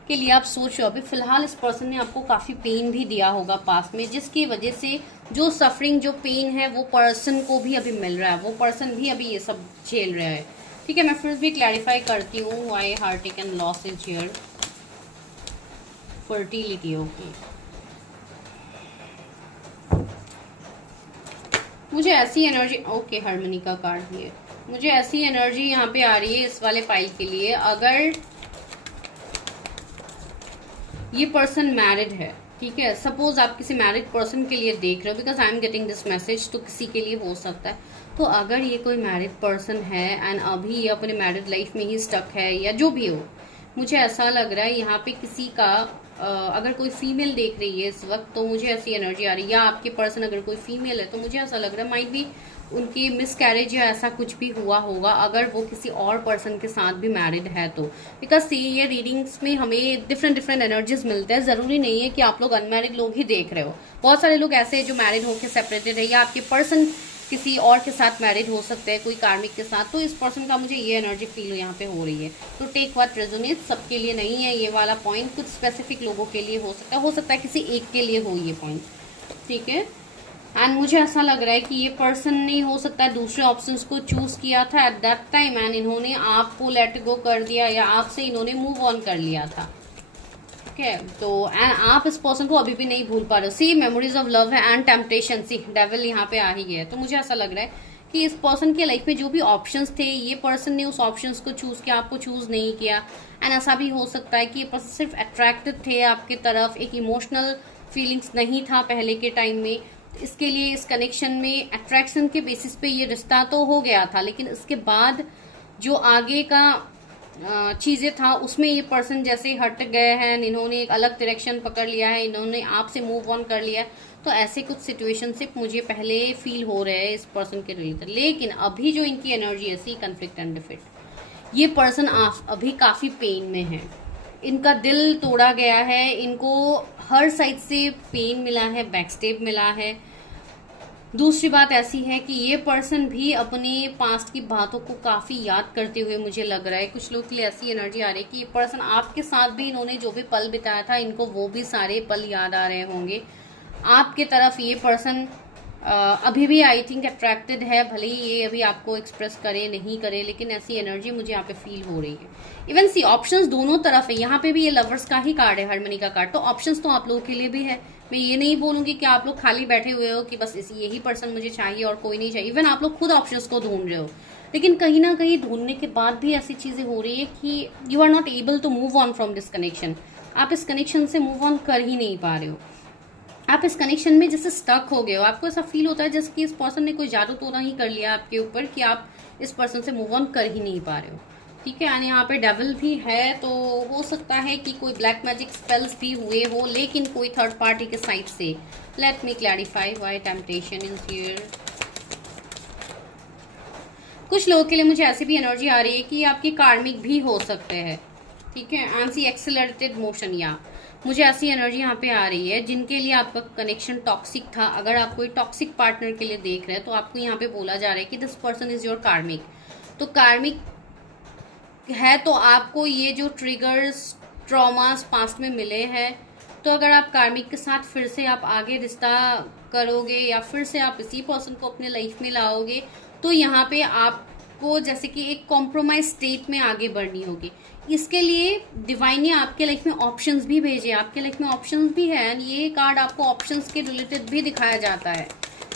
के लिए आप सोच रहे हो, अभी फिलहाल इस पर्सन ने आपको काफ़ी पेन भी दिया होगा पास में, जिसकी वजह से जो सफरिंग, जो पेन है, वो पर्सन को भी अभी मिल रहा है। वो पर्सन भी अभी ये सब झेल रहा है, ठीक है। मैं फिर भी क्लैरिफाई करती हूँ why heartache and loss is here. Fertility, okay. मुझे ऐसी एनर्जी, ओके, हार्मनी का कार्ड भी है। मुझे ऐसी एनर्जी यहाँ पे आ रही है इस वाले पाइल के लिए, अगर ये पर्सन मैरिड है, ठीक है। सपोज आप किसी मैरिड पर्सन के लिए देख रहे हो, because I am getting this message, तो किसी के लिए हो सकता है। तो अगर ये कोई मैरिड पर्सन है एंड अभी ये अपने मैरिड लाइफ में ही स्टक है, या जो भी हो, मुझे ऐसा लग रहा है यहाँ पे किसी का अगर कोई फीमेल देख रही है इस वक्त तो मुझे ऐसी एनर्जी आ रही है, या आपके पर्सन अगर कोई फीमेल है तो मुझे ऐसा लग रहा है माइट भी उनकी मिस कैरेज या ऐसा कुछ भी हुआ होगा अगर वो किसी और पर्सन के साथ भी मैरिड है तो। बिकॉज सी ये रीडिंग्स में हमें डिफरेंट डिफरेंट एनर्जीज मिलते हैं, ज़रूरी नहीं है कि आप लोग अनमैरिड लोग ही देख रहे हो, बहुत सारे लोग ऐसे हैं जो मैरिड होकर सेपरेटेड है, या आपके पर्सन किसी और के साथ मैरिड हो सकते हैं, कोई कार्मिक के साथ। तो इस पर्सन का मुझे ये एनर्जी फील यहाँ पे हो रही है। तो टेक व्हाट रेजोनेट्स, सबके लिए नहीं है ये वाला पॉइंट, कुछ स्पेसिफिक लोगों के लिए हो सकता है किसी एक के लिए हो ये पॉइंट, ठीक है। एंड मुझे ऐसा लग रहा है कि ये पर्सन ने हो सकता है दूसरे ऑप्शंस को चूज किया था एट दैट टाइम, एंड इन्होंने आपको लेट गो कर दिया या आपसे इन्होंने मूव ऑन कर लिया था, ठीक है। तो एंड आप इस पर्सन को अभी भी नहीं भूल पा रहे हो। सी मेमोरीज ऑफ लव है एंड टेम्पटेशन, सी डेविल यहाँ पे आ ही गया है। तो मुझे ऐसा लग रहा है कि इस पर्सन के लाइफ में जो भी ऑप्शंस थे ये पर्सन ने उस ऑप्शंस को चूज किया, आपको चूज नहीं किया। एंड ऐसा भी हो सकता है कि ये पर्सन सिर्फ अट्रैक्टेड थे आपकी तरफ, एक इमोशनल फीलिंग्स नहीं था पहले के टाइम में। इसके लिए इस कनेक्शन में अट्रैक्शन के बेसिस पे ये रिश्ता तो हो गया था, लेकिन इसके बाद जो आगे का चीज़ें था उसमें ये पर्सन जैसे हट गए हैं, इन्होंने एक अलग डायरेक्शन पकड़ लिया है, इन्होंने आपसे मूव ऑन कर लिया है। तो ऐसे कुछ सिचुएशन से मुझे पहले फील हो रहे हैं इस पर्सन के रिलेटेड। लेकिन अभी जो इनकी एनर्जी है, सी कन्फ्लिक्ट एंड डिफीट, ये पर्सन अभी काफ़ी पेन में है, इनका दिल तोड़ा गया है, इनको हर साइड से पेन मिला है, बैकस्टेप मिला है। दूसरी बात ऐसी है कि ये पर्सन भी अपने पास्ट की बातों को काफ़ी याद करते हुए मुझे लग रहा है। कुछ लोग के लिए ऐसी एनर्जी आ रही है कि ये पर्सन आपके साथ भी इन्होंने जो भी पल बिताया था, इनको वो भी सारे पल याद आ रहे होंगे। आपके तरफ ये पर्सन अभी भी आई थिंक अट्रैक्टेड है, भले ही ये अभी आपको एक्सप्रेस करे नहीं करे, लेकिन ऐसी एनर्जी मुझे यहाँ पे फील हो रही है। इवन सी ऑप्शंस दोनों तरफ है, यहाँ पे भी ये लवर्स का ही कार्ड है, हार्मनी का कार्ड। तो ऑप्शंस तो आप लोगों के लिए भी है। मैं ये नहीं बोलूंगी कि आप लोग खाली बैठे हुए हो कि बस यही पर्सन मुझे चाहिए और कोई नहीं चाहिए। इवन आप लोग खुद ऑप्शंस को ढूंढ रहे हो, लेकिन कहीं ना कहीं ढूंढने के बाद भी ऐसी चीजें हो रही है कि you are not able to move on from this connection. आप इस कनेक्शन से मूव ऑन कर ही नहीं पा रहे हो, आप इस कनेक्शन में जैसे स्टक हो गए हो। आपको ऐसा फील होता है जैसे कि इस पर्सन ने कोई जादू टोना ही कर लिया आपके ऊपर कि आप इस पर्सन से मूव ऑन कर ही नहीं पा रहे हो, ठीक है। यानी यहाँ पे डेविल भी है, तो हो सकता है कि कोई ब्लैक मैजिक स्पेल्स भी हुए हो, लेकिन कोई थर्ड पार्टी के साइड से। Let me clarify why temptation is here. कुछ लोगों के लिए मुझे ऐसी भी एनर्जी आ रही है कि आपके कार्मिक भी हो सकते हैं, ठीक है। एंड सी एक्सेलरेटेड मोशन, या मुझे ऐसी एनर्जी यहाँ पे आ रही है जिनके लिए आपका कनेक्शन टॉक्सिक था। अगर आप कोई टॉक्सिक पार्टनर के लिए देख रहे हैं तो आपको यहाँ पे बोला जा रहा है कि दिस पर्सन इज योर कार्मिक। तो कार्मिक है तो आपको ये जो ट्रिगर्स ट्रॉमास पास्ट में मिले हैं, तो अगर आप कार्मिक के साथ फिर से आप आगे रिश्ता करोगे या फिर से आप इसी पर्सन को अपने लाइफ में लाओगे, तो यहाँ पे आपको जैसे कि एक कॉम्प्रोमाइज स्टेट में आगे बढ़नी होगी। इसके लिए डिवाइन ने आपके लाइफ में ऑप्शंस भी भेजे, आपके लाइफ में ऑप्शंस भी है। ये कार्ड आपको ऑप्शंस के रिलेटेड भी दिखाया जाता है,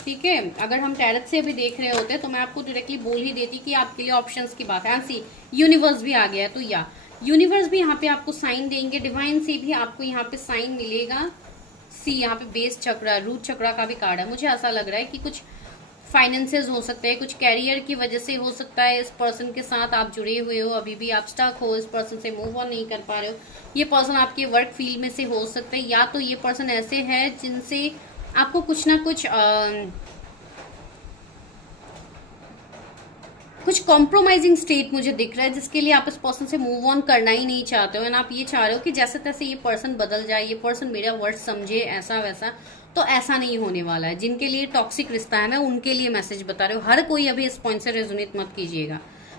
ठीक है। अगर हम टैरट से भी देख रहे होते तो मैं आपको डायरेक्टली बोल ही देती कि आपके लिए ऑप्शंस की बात है। सी यूनिवर्स भी आ गया है, तो या यूनिवर्स भी यहाँ पे आपको साइन देंगे, डिवाइन से भी आपको यहाँ पे साइन मिलेगा। सी यहाँ पे बेस चक्रा, रूट चक्रा का भी कार्ड है। मुझे ऐसा लग रहा है कि कुछ फाइनेंसेस हो सकते हैं, कुछ कैरियर की वजह से हो सकता है इस पर्सन के साथ आप जुड़े हुए हो, अभी भी आप स्टक हो, इस पर्सन से मूव ऑन नहीं कर पा रहे हो। ये पर्सन आपके वर्क फील्ड में से हो सकते हैं, या तो ये पर्सन ऐसे है जिनसे आपको कुछ ना कुछ कॉम्प्रोमाइजिंग स्टेट मुझे दिख रहा है, जिसके लिए आप इस पर्सन से मूव ऑन करना ही नहीं चाहते हो। एंड आप ये चाह रहे हो कि जैसे तैसे ये पर्सन बदल जाए, ये पर्सन मेरा वर्ड समझे, ऐसा वैसा। तो ऐसा नहीं होने वाला है। जिनके लिए टॉक्सिक रिश्ता है, मैं उनके लिए मैसेज बता रही हूँ। हर कोई अभी इस पॉइंट से रेजोनेट मत कीजिएगा।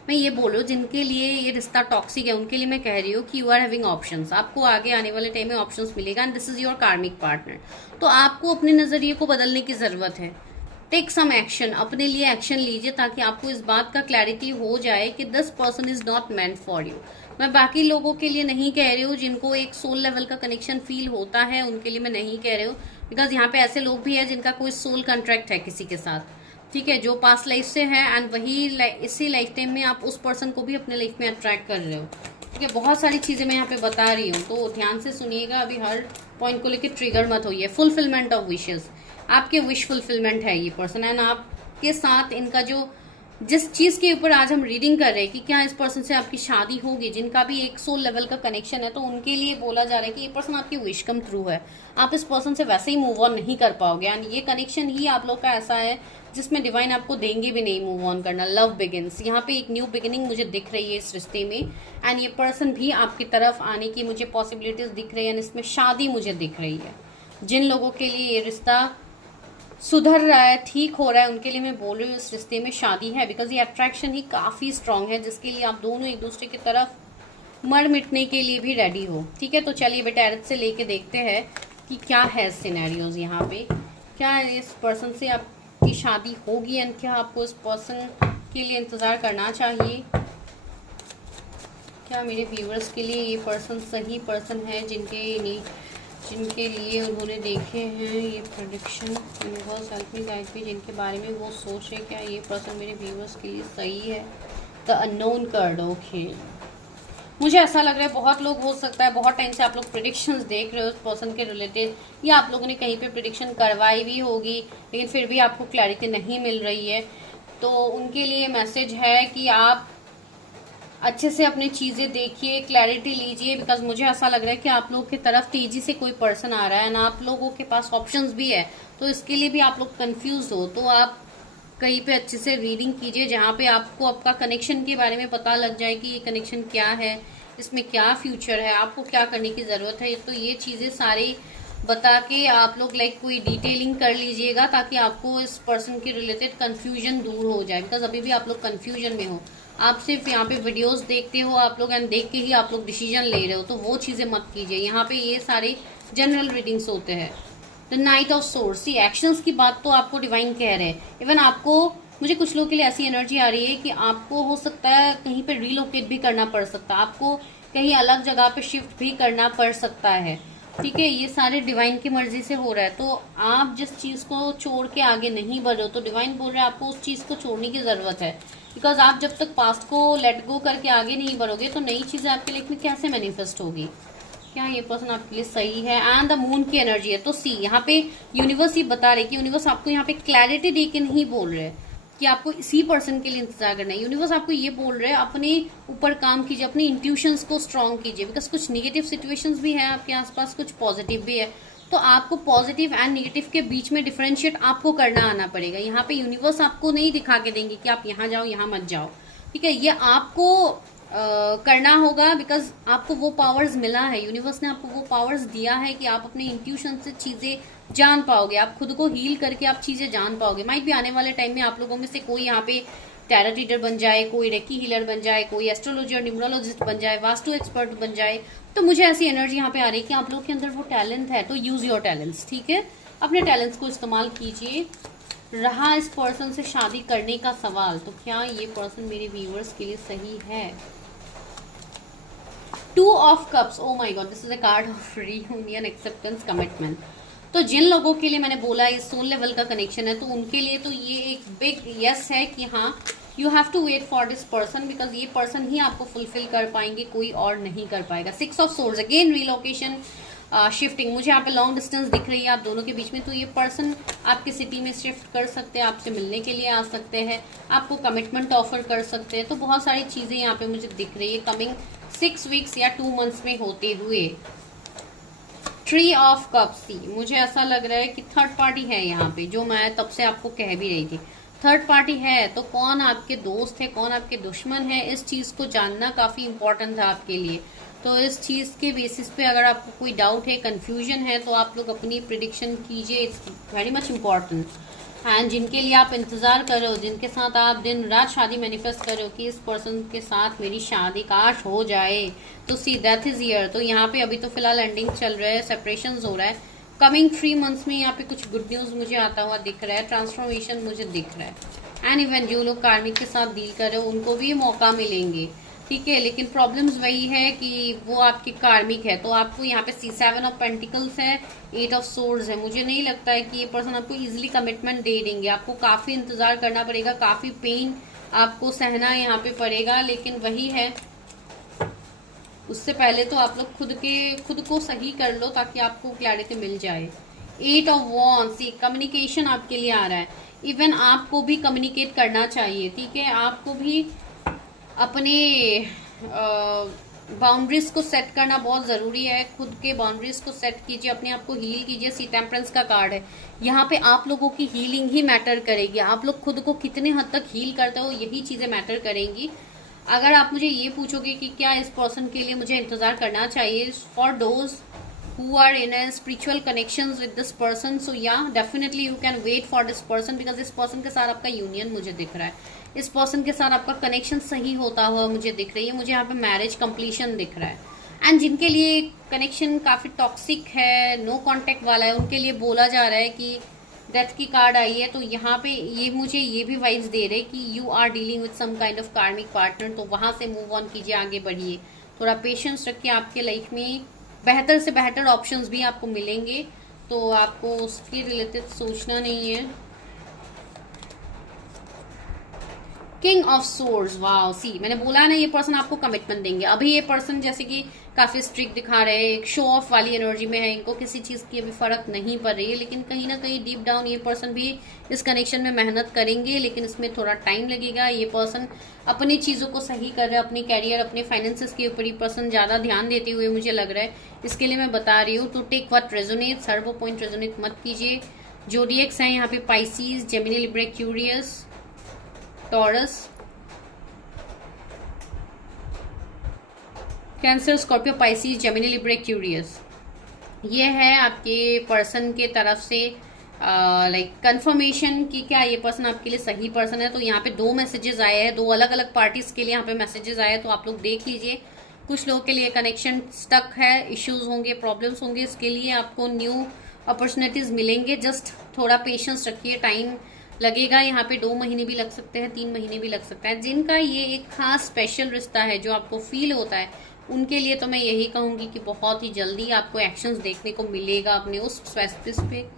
मैं ये बोल रही हूँ जिनके लिए ये रिश्ता टॉक्सिक है, उनके लिए मैं कह रही हूँ कि यू आर हैविंग ऑप्शंस। आपको आगे आने वाले टाइम में ऑप्शंस मिलेगा, एंड दिस इज योर कार्मिक पार्टनर। तो आपको अपने नजरिए को बदलने की जरूरत है। टेक सम एक्शन, अपने लिए एक्शन लीजिए, ताकि आपको इस बात का क्लैरिटी हो जाए कि this person is not meant for you. मैं बाकी लोगों के लिए नहीं कह रही हूँ, जिनको एक सोल लेवल का कनेक्शन फील होता है उनके लिए मैं नहीं कह रही हूँ, बिकॉज यहाँ पे ऐसे लोग भी हैं जिनका कोई सोल कॉन्ट्रैक्ट है किसी के साथ, ठीक है, जो पास्ट लाइफ से है, एंड वही इसी लाइफ टाइम में आप उस पर्सन को भी अपने लाइफ में अट्रैक्ट कर रहे हो, ठीक है। बहुत सारी चीजें मैं यहाँ पे बता रही हूँ, तो ध्यान से सुनिएगा। अभी हर पॉइंट को लेकर ट्रिगर मत होइए। फुलफिलमेंट ऑफ विशेस, आपके विश फुलफिलमेंट है ये पर्सन, एंड आपके साथ इनका जो जिस चीज के ऊपर आज हम रीडिंग कर रहे हैं कि क्या इस पर्सन से आपकी शादी होगी, जिनका भी एक सोल लेवल का कनेक्शन है, तो उनके लिए बोला जा रहा है कि ये पर्सन आपकी विश कम थ्रू है। आप इस पर्सन से वैसे ही मूव ऑन नहीं कर पाओगे, एंड ये कनेक्शन ही आप लोग का ऐसा है जिसमें डिवाइन आपको देंगे भी नहीं मूव ऑन करना। लव बिगिन्स, यहाँ पे एक न्यू बिगिनिंग मुझे दिख रही है इस रिश्ते में, एंड ये पर्सन भी आपकी तरफ आने की मुझे पॉसिबिलिटीज दिख रही है, एंड इसमें शादी मुझे दिख रही है। जिन लोगों के लिए ये रिश्ता सुधर रहा है, ठीक हो रहा है, उनके लिए मैं बोल रही हूँ इस रिश्ते में शादी है, बिकॉज ये अट्रैक्शन ही काफी स्ट्रांग है, जिसके लिए आप दोनों एक दूसरे की तरफ मर मिटने के लिए भी रेडी हो। ठीक है, तो चलिए बेटा एरथ से लेके देखते हैं कि क्या है सिनेरियोज यहाँ पे। क्या इस पर्सन से आपकी शादी होगी, एंड क्या आपको इस पर्सन के लिए इंतजार करना चाहिए। क्या मेरे व्यूअर्स के लिए ये पर्सन सही पर्सन है, जिनके लिए उन्होंने देखे हैं ये prediction. Universe help me guide me, जिनके बारे में वो सोच रहे, क्या ये पर्सन मेरे व्यूअर्स के लिए सही है। The unknown card, okay. मुझे ऐसा लग रहा है बहुत लोग, हो सकता है बहुत टाइम से आप लोग प्रेडिक्शंस देख रहे हो उस पर्सन के रिलेटेड, या आप लोगों ने कहीं पे प्रेडिक्शन करवाई भी होगी, लेकिन फिर भी आपको क्लैरिटी नहीं मिल रही है। तो उनके लिए मैसेज है कि आप अच्छे से अपनी चीजें देखिए, क्लैरिटी लीजिए, बिकॉज मुझे ऐसा लग रहा है कि आप लोगों की तरफ तेजी से कोई पर्सन आ रहा है ना, आप लोगों के पास ऑप्शंस भी है, तो इसके लिए भी आप लोग कंफ्यूज हो, तो आप कहीं पे अच्छे से रीडिंग कीजिए जहाँ पे आपको आपका कनेक्शन के बारे में पता लग जाए कि ये कनेक्शन क्या है, इसमें क्या फ्यूचर है, आपको क्या करने की जरूरत है। तो ये चीजें सारी बता के आप लोग लाइक कोई डिटेलिंग कर लीजिएगा, ताकि आपको इस पर्सन के रिलेटेड कंफ्यूजन दूर हो जाए, बिकॉज अभी भी आप लोग कंफ्यूजन में हो। आप सिर्फ यहाँ पे वीडियोस देखते हो आप लोग, एंड देख के ही आप लोग डिसीजन ले रहे हो, तो वो चीजें मत कीजिए। यहाँ पे ये सारे जनरल रीडिंग्स होते हैं। The knight of swords, see actions की बात तो आपको डिवाइन कह रहे हैं। इवन आपको, मुझे कुछ लोगों के लिए ऐसी एनर्जी आ रही है कि आपको हो सकता है कहीं पे रिलोकेट भी करना पड़ सकता है, आपको कहीं अलग जगह पे शिफ्ट भी करना पड़ सकता है। ठीक है, ये सारे डिवाइन की मर्जी से हो रहा है। तो आप जिस चीज को छोड़ के आगे नहीं बढ़ रहे हो, तो डिवाइन बोल रहे हैं आपको उस चीज को छोड़ने की जरूरत है, बिकॉज आप जब तक पास्ट को लेट गो करके आगे नहीं बढ़ोगे, तो नई चीजें आपके लाइफ में कैसे मैनिफेस्ट होगी। क्या ये पर्सन आपके लिए सही है। एंड द मून की एनर्जी है, तो सी यहाँ पे यूनिवर्स ये बता रहे कि यूनिवर्स आपको यहाँ पे क्लैरिटी दे के नहीं बोल रहे कि आपको इसी पर्सन के लिए इंतजार करना है। यूनिवर्स आपको ये बोल रहे हैं अपने ऊपर काम कीजिए, अपने इंट्यूशंस को स्ट्रांग कीजिए, बिकॉज कुछ निगेटिव सिचुएशंस भी है आपके आसपास, कुछ पॉजिटिव भी है, तो आपको पॉजिटिव एंड निगेटिव के बीच में डिफरेंशिएट आपको करना आना पड़ेगा। यहाँ पे यूनिवर्स आपको नहीं दिखा के देंगे कि आप यहाँ जाओ यहाँ मत जाओ, ठीक है, ये आपको करना होगा, बिकॉज आपको वो पावर्स मिला है, यूनिवर्स ने आपको वो पावर्स दिया है कि आप अपने इंट्यूशन से चीजें जान पाओगे, आप खुद को हील करके आप चीजें जान पाओगे। माइट भी आने वाले टाइम में आप लोगों में से कोई यहाँ पे टैरो रीडर बन जाए, कोई रेकी हीलर बन जाए, कोई एस्ट्रोलॉजी और न्यूमरोलॉजिस्ट बन जाए, वास्तु एक्सपर्ट बन जाए। तो मुझे ऐसी एनर्जी यहाँ पे आ रही है कि आप लोग के अंदर वो टैलेंट है, तो यूज योर टैलेंट्स। ठीक है, अपने टैलेंट्स को इस्तेमाल कीजिए। रहा इस पर्सन से शादी करने का सवाल, तो क्या ये पर्सन मेरे व्यूअर्स के लिए सही है। Two of cups, oh my God, this is a card of reunion, acceptance, commitment. तो जिन लोगों के लिए मैंने बोला ये सोल लेवल का कनेक्शन है, तो उनके लिए तो ये एक बिग यस है कि हाँ, you have to wait for this person, because ये पर्सन ही आपको फुलफिल कर पाएंगे, कोई और नहीं कर पाएगा। 6 of swords, again relocation, shifting, मुझे यहाँ पे लॉन्ग डिस्टेंस दिख रही है आप दोनों के बीच में, तो ये पर्सन आपके सिटी में शिफ्ट कर सकते हैं, आपसे मिलने के लिए आ सकते हैं, आपको कमिटमेंट ऑफर कर सकते हैं। तो बहुत सारी चीजें यहाँ पे मुझे दिख रही है कमिंग 6 वीक्स या 2 मंथ्स में होते हुए। ट्री ऑफ कप्स, मुझे ऐसा लग रहा है कि थर्ड पार्टी है यहाँ पे, जो मैं तब से आपको कह भी रही थी, थर्ड पार्टी है। तो कौन आपके दोस्त है, कौन आपके दुश्मन है, इस चीज को जानना काफी इंपॉर्टेंट था आपके लिए। तो इस चीज के बेसिस पे अगर आपको कोई डाउट है, कंफ्यूजन है, तो आप लोग अपनी प्रिडिक्शन कीजिए, it's very much important. And जिनके लिए आप इंतजार कर रहे हो, जिनके साथ आप दिन रात शादी मैनिफेस्ट कर रहे हो कि इस पर्सन के साथ मेरी शादी काश हो जाए, तो सी डेथ इज हियर। तो यहाँ पे अभी तो फिलहाल एंडिंग चल रहा है, सेपरेशन हो रहा है। कमिंग 3 मंथ्स में यहाँ पे कुछ गुड न्यूज मुझे आता हुआ दिख रहा है, ट्रांसफॉर्मेशन मुझे दिख रहा है। एंड इवन जो लोग कार्मिक के साथ डील कर रहे हो उनको भी मौका मिलेंगे, ठीक है, लेकिन प्रॉब्लम्स वही है कि वो आपके कार्मिक है। तो आपको यहाँ पे 7 ऑफ पेंटिकल्स है, 8 ऑफ सोर्ड्स है। मुझे नहीं लगता है कि ये पर्सन आपको इजीली कमिटमेंट दे देंगे, आपको काफी इंतजार करना पड़ेगा, काफी पेन आपको सहना यहाँ पे पड़ेगा, लेकिन वही है, उससे पहले तो आप लोग खुद को सही कर लो ताकि आपको क्लैरिटी मिल जाए 8 ऑफ वॉन्ड्स, सी कम्युनिकेशन आपके लिए आ रहा है। इवन आपको भी कम्युनिकेट करना चाहिए, ठीक है, आपको भी अपने बाउंड्रीज को सेट करना बहुत ज़रूरी है। खुद के बाउंड्रीज को सेट कीजिए, अपने आप को हील कीजिए। सी टेम्परेंस का कार्ड है यहाँ पे, आप लोगों की हीलिंग ही मैटर करेगी। आप लोग खुद को कितने हद तक हील करते हो, यही चीज़ें मैटर करेंगी। अगर आप मुझे ये पूछोगे कि क्या इस पर्सन के लिए मुझे इंतज़ार करना चाहिए, for those who are in a spiritual connections with this person, so yeah, definitely you can wait for this person, because इस पर्सन के साथ आपका यूनियन मुझे दिख रहा है, इस पर्सन के साथ आपका कनेक्शन सही होता हुआ मुझे दिख रही है। मुझे यहाँ पे मैरिज कंप्लीशन दिख रहा है। एंड जिनके लिए कनेक्शन काफ़ी टॉक्सिक है, नो कांटेक्ट वाला है, उनके लिए बोला जा रहा है कि डेथ की कार्ड आई है, तो यहाँ पे ये मुझे ये भी वाइब्स दे रहे कि you are dealing with some kind of karmic partner, तो वहाँ से मूव ऑन कीजिए, आगे बढ़िए, थोड़ा पेशेंस रखिए। आपके लाइफ में बेहतर से बेहतर ऑप्शंस भी आपको मिलेंगे, तो आपको उसके रिलेटेड सोचना नहीं है। किंग ऑफ सोर्ड्स, वाओ, सी मैंने बोला ना, ये पर्सन आपको कमिटमेंट देंगे। अभी ये पर्सन जैसे कि काफी स्ट्रिक्ट दिखा रहे हैं, एक शो ऑफ वाली एनर्जी में है, इनको किसी चीज की अभी फर्क नहीं पड़ रही है, लेकिन कहीं ना कहीं डीप डाउन ये पर्सन भी इस कनेक्शन में मेहनत करेंगे, लेकिन इसमें थोड़ा टाइम लगेगा। ये पर्सन अपनी चीजों को सही कर रहे हैं, अपनी कैरियर, अपने फाइनेंसेस के ऊपर ये पर्सन ज्यादा ध्यान देते हुए मुझे लग रहा है। इसके लिए मैं बता रही हूँ, टू टेक व्हाट रेजोनेट्स, हर वो पॉइंट रेजोनेट मत कीजिए। जोडिएक्स है यहाँ पे Pisces, Gemini, Libra, Aquarius, taurus, cancer, Scorpio, Pisces, Gemini, Libra, Aquarius. ये है आपके पर्सन के तरफ से लाइक कंफर्मेशन कि क्या ये पर्सन आपके लिए सही पर्सन है। तो यहाँ पे 2 मैसेजेस आए हैं, 2 अलग अलग पार्टीज के लिए यहाँ पे मैसेजेस आए हैं, तो आप लोग देख लीजिए। कुछ लोगों के लिए कनेक्शन स्टक है, इश्यूज होंगे, प्रॉब्लम्स होंगे, इसके लिए आपको न्यू अपॉर्चुनिटीज मिलेंगे। जस्ट थोड़ा पेशेंस रखिए, टाइम लगेगा। यहाँ पे 2 महीने भी लग सकते हैं, 3 महीने भी लग सकता है। जिनका ये एक खास स्पेशल रिश्ता है जो आपको फील होता है, उनके लिए तो मैं यही कहूँगी कि बहुत ही जल्दी आपको एक्शंस देखने को मिलेगा अपने उस स्पेसिफिक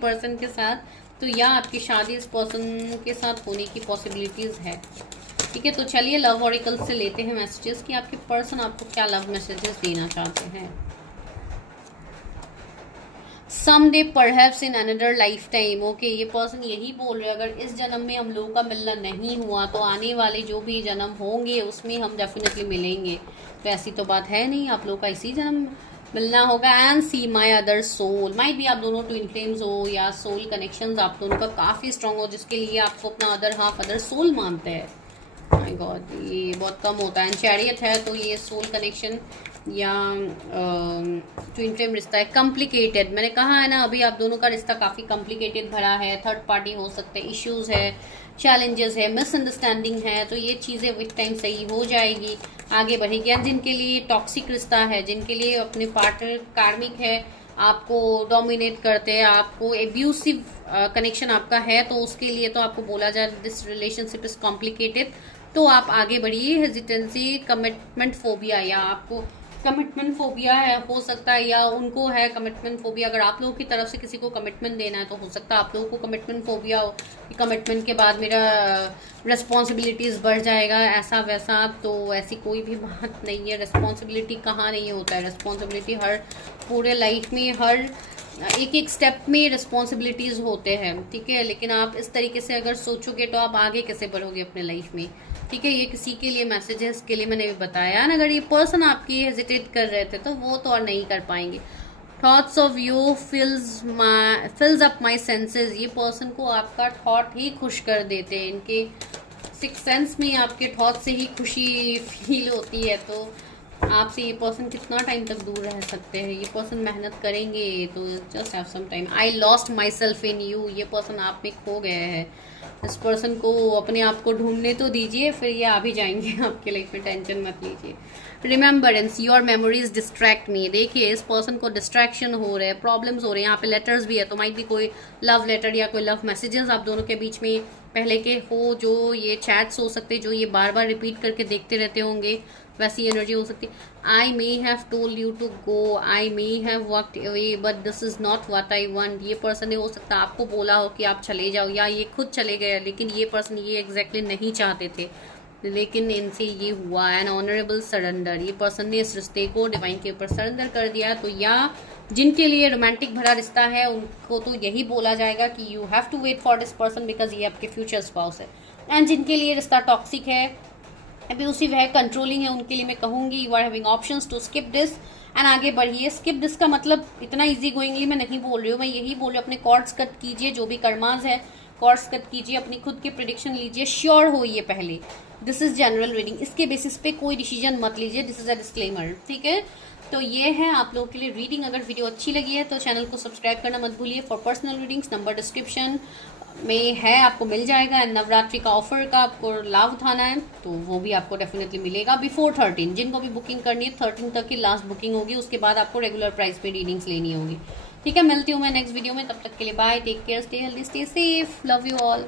पर्सन के साथ। तो या आपकी शादी इस पर्सन के साथ होने की पॉसिबिलिटीज़ है, ठीक है। तो चलिए लव ऑरिकल से लेते हैं मैसेजेस कि आपके पर्सन आपको क्या लव मैसेजेस देना चाहते हैं। Someday perhaps in another lifetime, okay, ये पर्सन यही बोल रहे हैं, अगर इस जन्म में हम लोगों का मिलना नहीं हुआ तो आने वाले जो भी जन्म होंगे उसमें हम डेफिनेटली मिलेंगे। तो ऐसी तो बात है नहीं, आप लोगों का इसी जन्म मिलना होगा। And see my other soul, might भी आप दोनों ट्विन फ्लेम्स हो या सोल कनेक्शंस आप दोनों का काफ़ी स्ट्रांग हो, जिसके लिए आपको अपना अदर हाफ अदर सोल मानते हैं। माय गॉड, ये बहुत कम होता है। चैरियट है तो ये सोल कनेक्शन या ट्विन फ्लेम रिश्ता है, कॉम्प्लिकेटेड। मैंने कहा है ना, अभी आप दोनों का रिश्ता काफ़ी कॉम्प्लिकेटेड भरा है, थर्ड पार्टी हो सकते हैं, इश्यूज है, चैलेंजेस है, मिसअंडरस्टैंडिंग है, तो ये चीज़ें विद टाइम सही हो जाएगी, आगे बढ़ेगी। एंड जिनके लिए टॉक्सिक रिश्ता है, जिनके लिए अपने पार्टनर कार्मिक है, आपको डोमिनेट करते हैं, आपको एब्यूसिव कनेक्शन आपका है, तो उसके लिए तो आपको बोला जाए दिस रिलेशनशिप इज कॉम्प्लिकेटेड, तो आप आगे बढ़िए। हेजिटेंसी, कमिटमेंट फोबिया, या आपको कमिटमेंट फोबिया है हो सकता है, या उनको है कमिटमेंट फोबिया। अगर आप लोगों की तरफ से किसी को कमिटमेंट देना है तो हो सकता है आप लोगों को कमिटमेंट फोबिया हो कि कमिटमेंट के बाद मेरा रिस्पॉन्सिबिलिटीज़ बढ़ जाएगा, ऐसा वैसा। तो ऐसी कोई भी बात नहीं है। रिस्पॉन्सिबिलिटी कहाँ नहीं होता है, रिस्पॉन्सिबिलिटी हर पूरे लाइफ में, हर एक एक स्टेप में रिस्पॉन्सिबिलिटीज़ होते हैं, ठीक है। लेकिन आप इस तरीके से अगर सोचोगे तो आप आगे कैसे बढ़ोगे अपने लाइफ में, ठीक है। ये किसी के लिए मैसेज है, इसके लिए मैंने भी बताया ना। अगर ये पर्सन आपकी हेजिटेट कर रहे थे तो वो तो और नहीं कर पाएंगे। Thoughts of you फिल्स up my senses, ये पर्सन को आपका थॉट ही खुश कर देते हैं। इनके 6th सेंस में आपके थॉट से ही खुशी फील होती है। तो आपसे ये पर्सन कितना टाइम तक दूर रह सकते हैं, ये पर्सन मेहनत करेंगे, तो just have some time. I lost my self in you, ये पर्सन आप में खो गए हैं। इस पर्सन को अपने आप को ढूंढने तो दीजिए, फिर ये आ भी जाएंगे आपके लाइफ में, टेंशन मत लीजिए। रिमेम्बरेंस, योर मेमोरीज डिस्ट्रैक्ट मी, देखिए इस पर्सन को डिस्ट्रैक्शन हो रहे हैं, प्रॉब्लम्स हो रहे हैं। यहाँ पे लेटर्स भी है, तो माइट भी कोई लव लेटर या कोई लव मैसेजेस आप दोनों के बीच में पहले के हो, जो ये चैट्स हो सकते हैं, जो ये बार बार रिपीट करके देखते रहते होंगे, वैसी एनर्जी हो सकती है। I may have told you to go, I may have walked away, but this is not what I want, ये पर्सन ने हो सकता है आपको बोला हो कि आप चले जाओ, या ये खुद चले गए, लेकिन ये पर्सन ये एग्जैक्टली नहीं चाहते थे। लेकिन इनसे ये हुआ एन ऑनरेबल सरेंडर, ये पर्सन ने इस रिश्ते को डिवाइन के ऊपर सरेंडर कर दिया। तो या जिनके लिए रोमांटिक भरा रिश्ता है उनको तो यही बोला जाएगा कि you have to wait for this person because ये आपके फ्यूचर स्पाउस है। एंड जिनके लिए रिश्ता टॉक्सिक है, अब्यूसिव है, कंट्रोलिंग है, उनके लिए मैं कहूंगी you are having options to skip this and आगे बढ़िए। स्किप दिस का मतलब इतना इजी गोइंगली मैं नहीं बोल रही हूँ, मैं यही बोल रही हूँ अपने कॉर्ड्स कट कीजिए, जो भी कर्माज है कॉर्ड्स कट कीजिए, अपनी खुद की प्रिडिक्शन लीजिए, श्योर होइए पहले। दिस इज जनरल रीडिंग, इसके बेसिस पे कोई डिसीजन मत लीजिए, दिस इज अ डिस्क्लेमर, ठीक है। तो ये है आप लोगों के लिए रीडिंग। अगर वीडियो अच्छी लगी है तो चैनल को सब्सक्राइब करना मत भूलिए। For personal readings number description में है, आपको मिल जाएगा। एंड नवरात्रि का ऑफर का आपको लाभ उठाना है तो वो भी आपको डेफिनेटली मिलेगा बिफोर 13। जिनको भी बुकिंग करनी है 13 तक की लास्ट बुकिंग होगी, उसके बाद आपको रेगुलर प्राइस पे रीडिंग्स लेनी होगी, ठीक है। मिलती हूँ मैं नेक्स्ट वीडियो में, तब तक के लिए bye, take care, stay healthy, stay safe, love you all.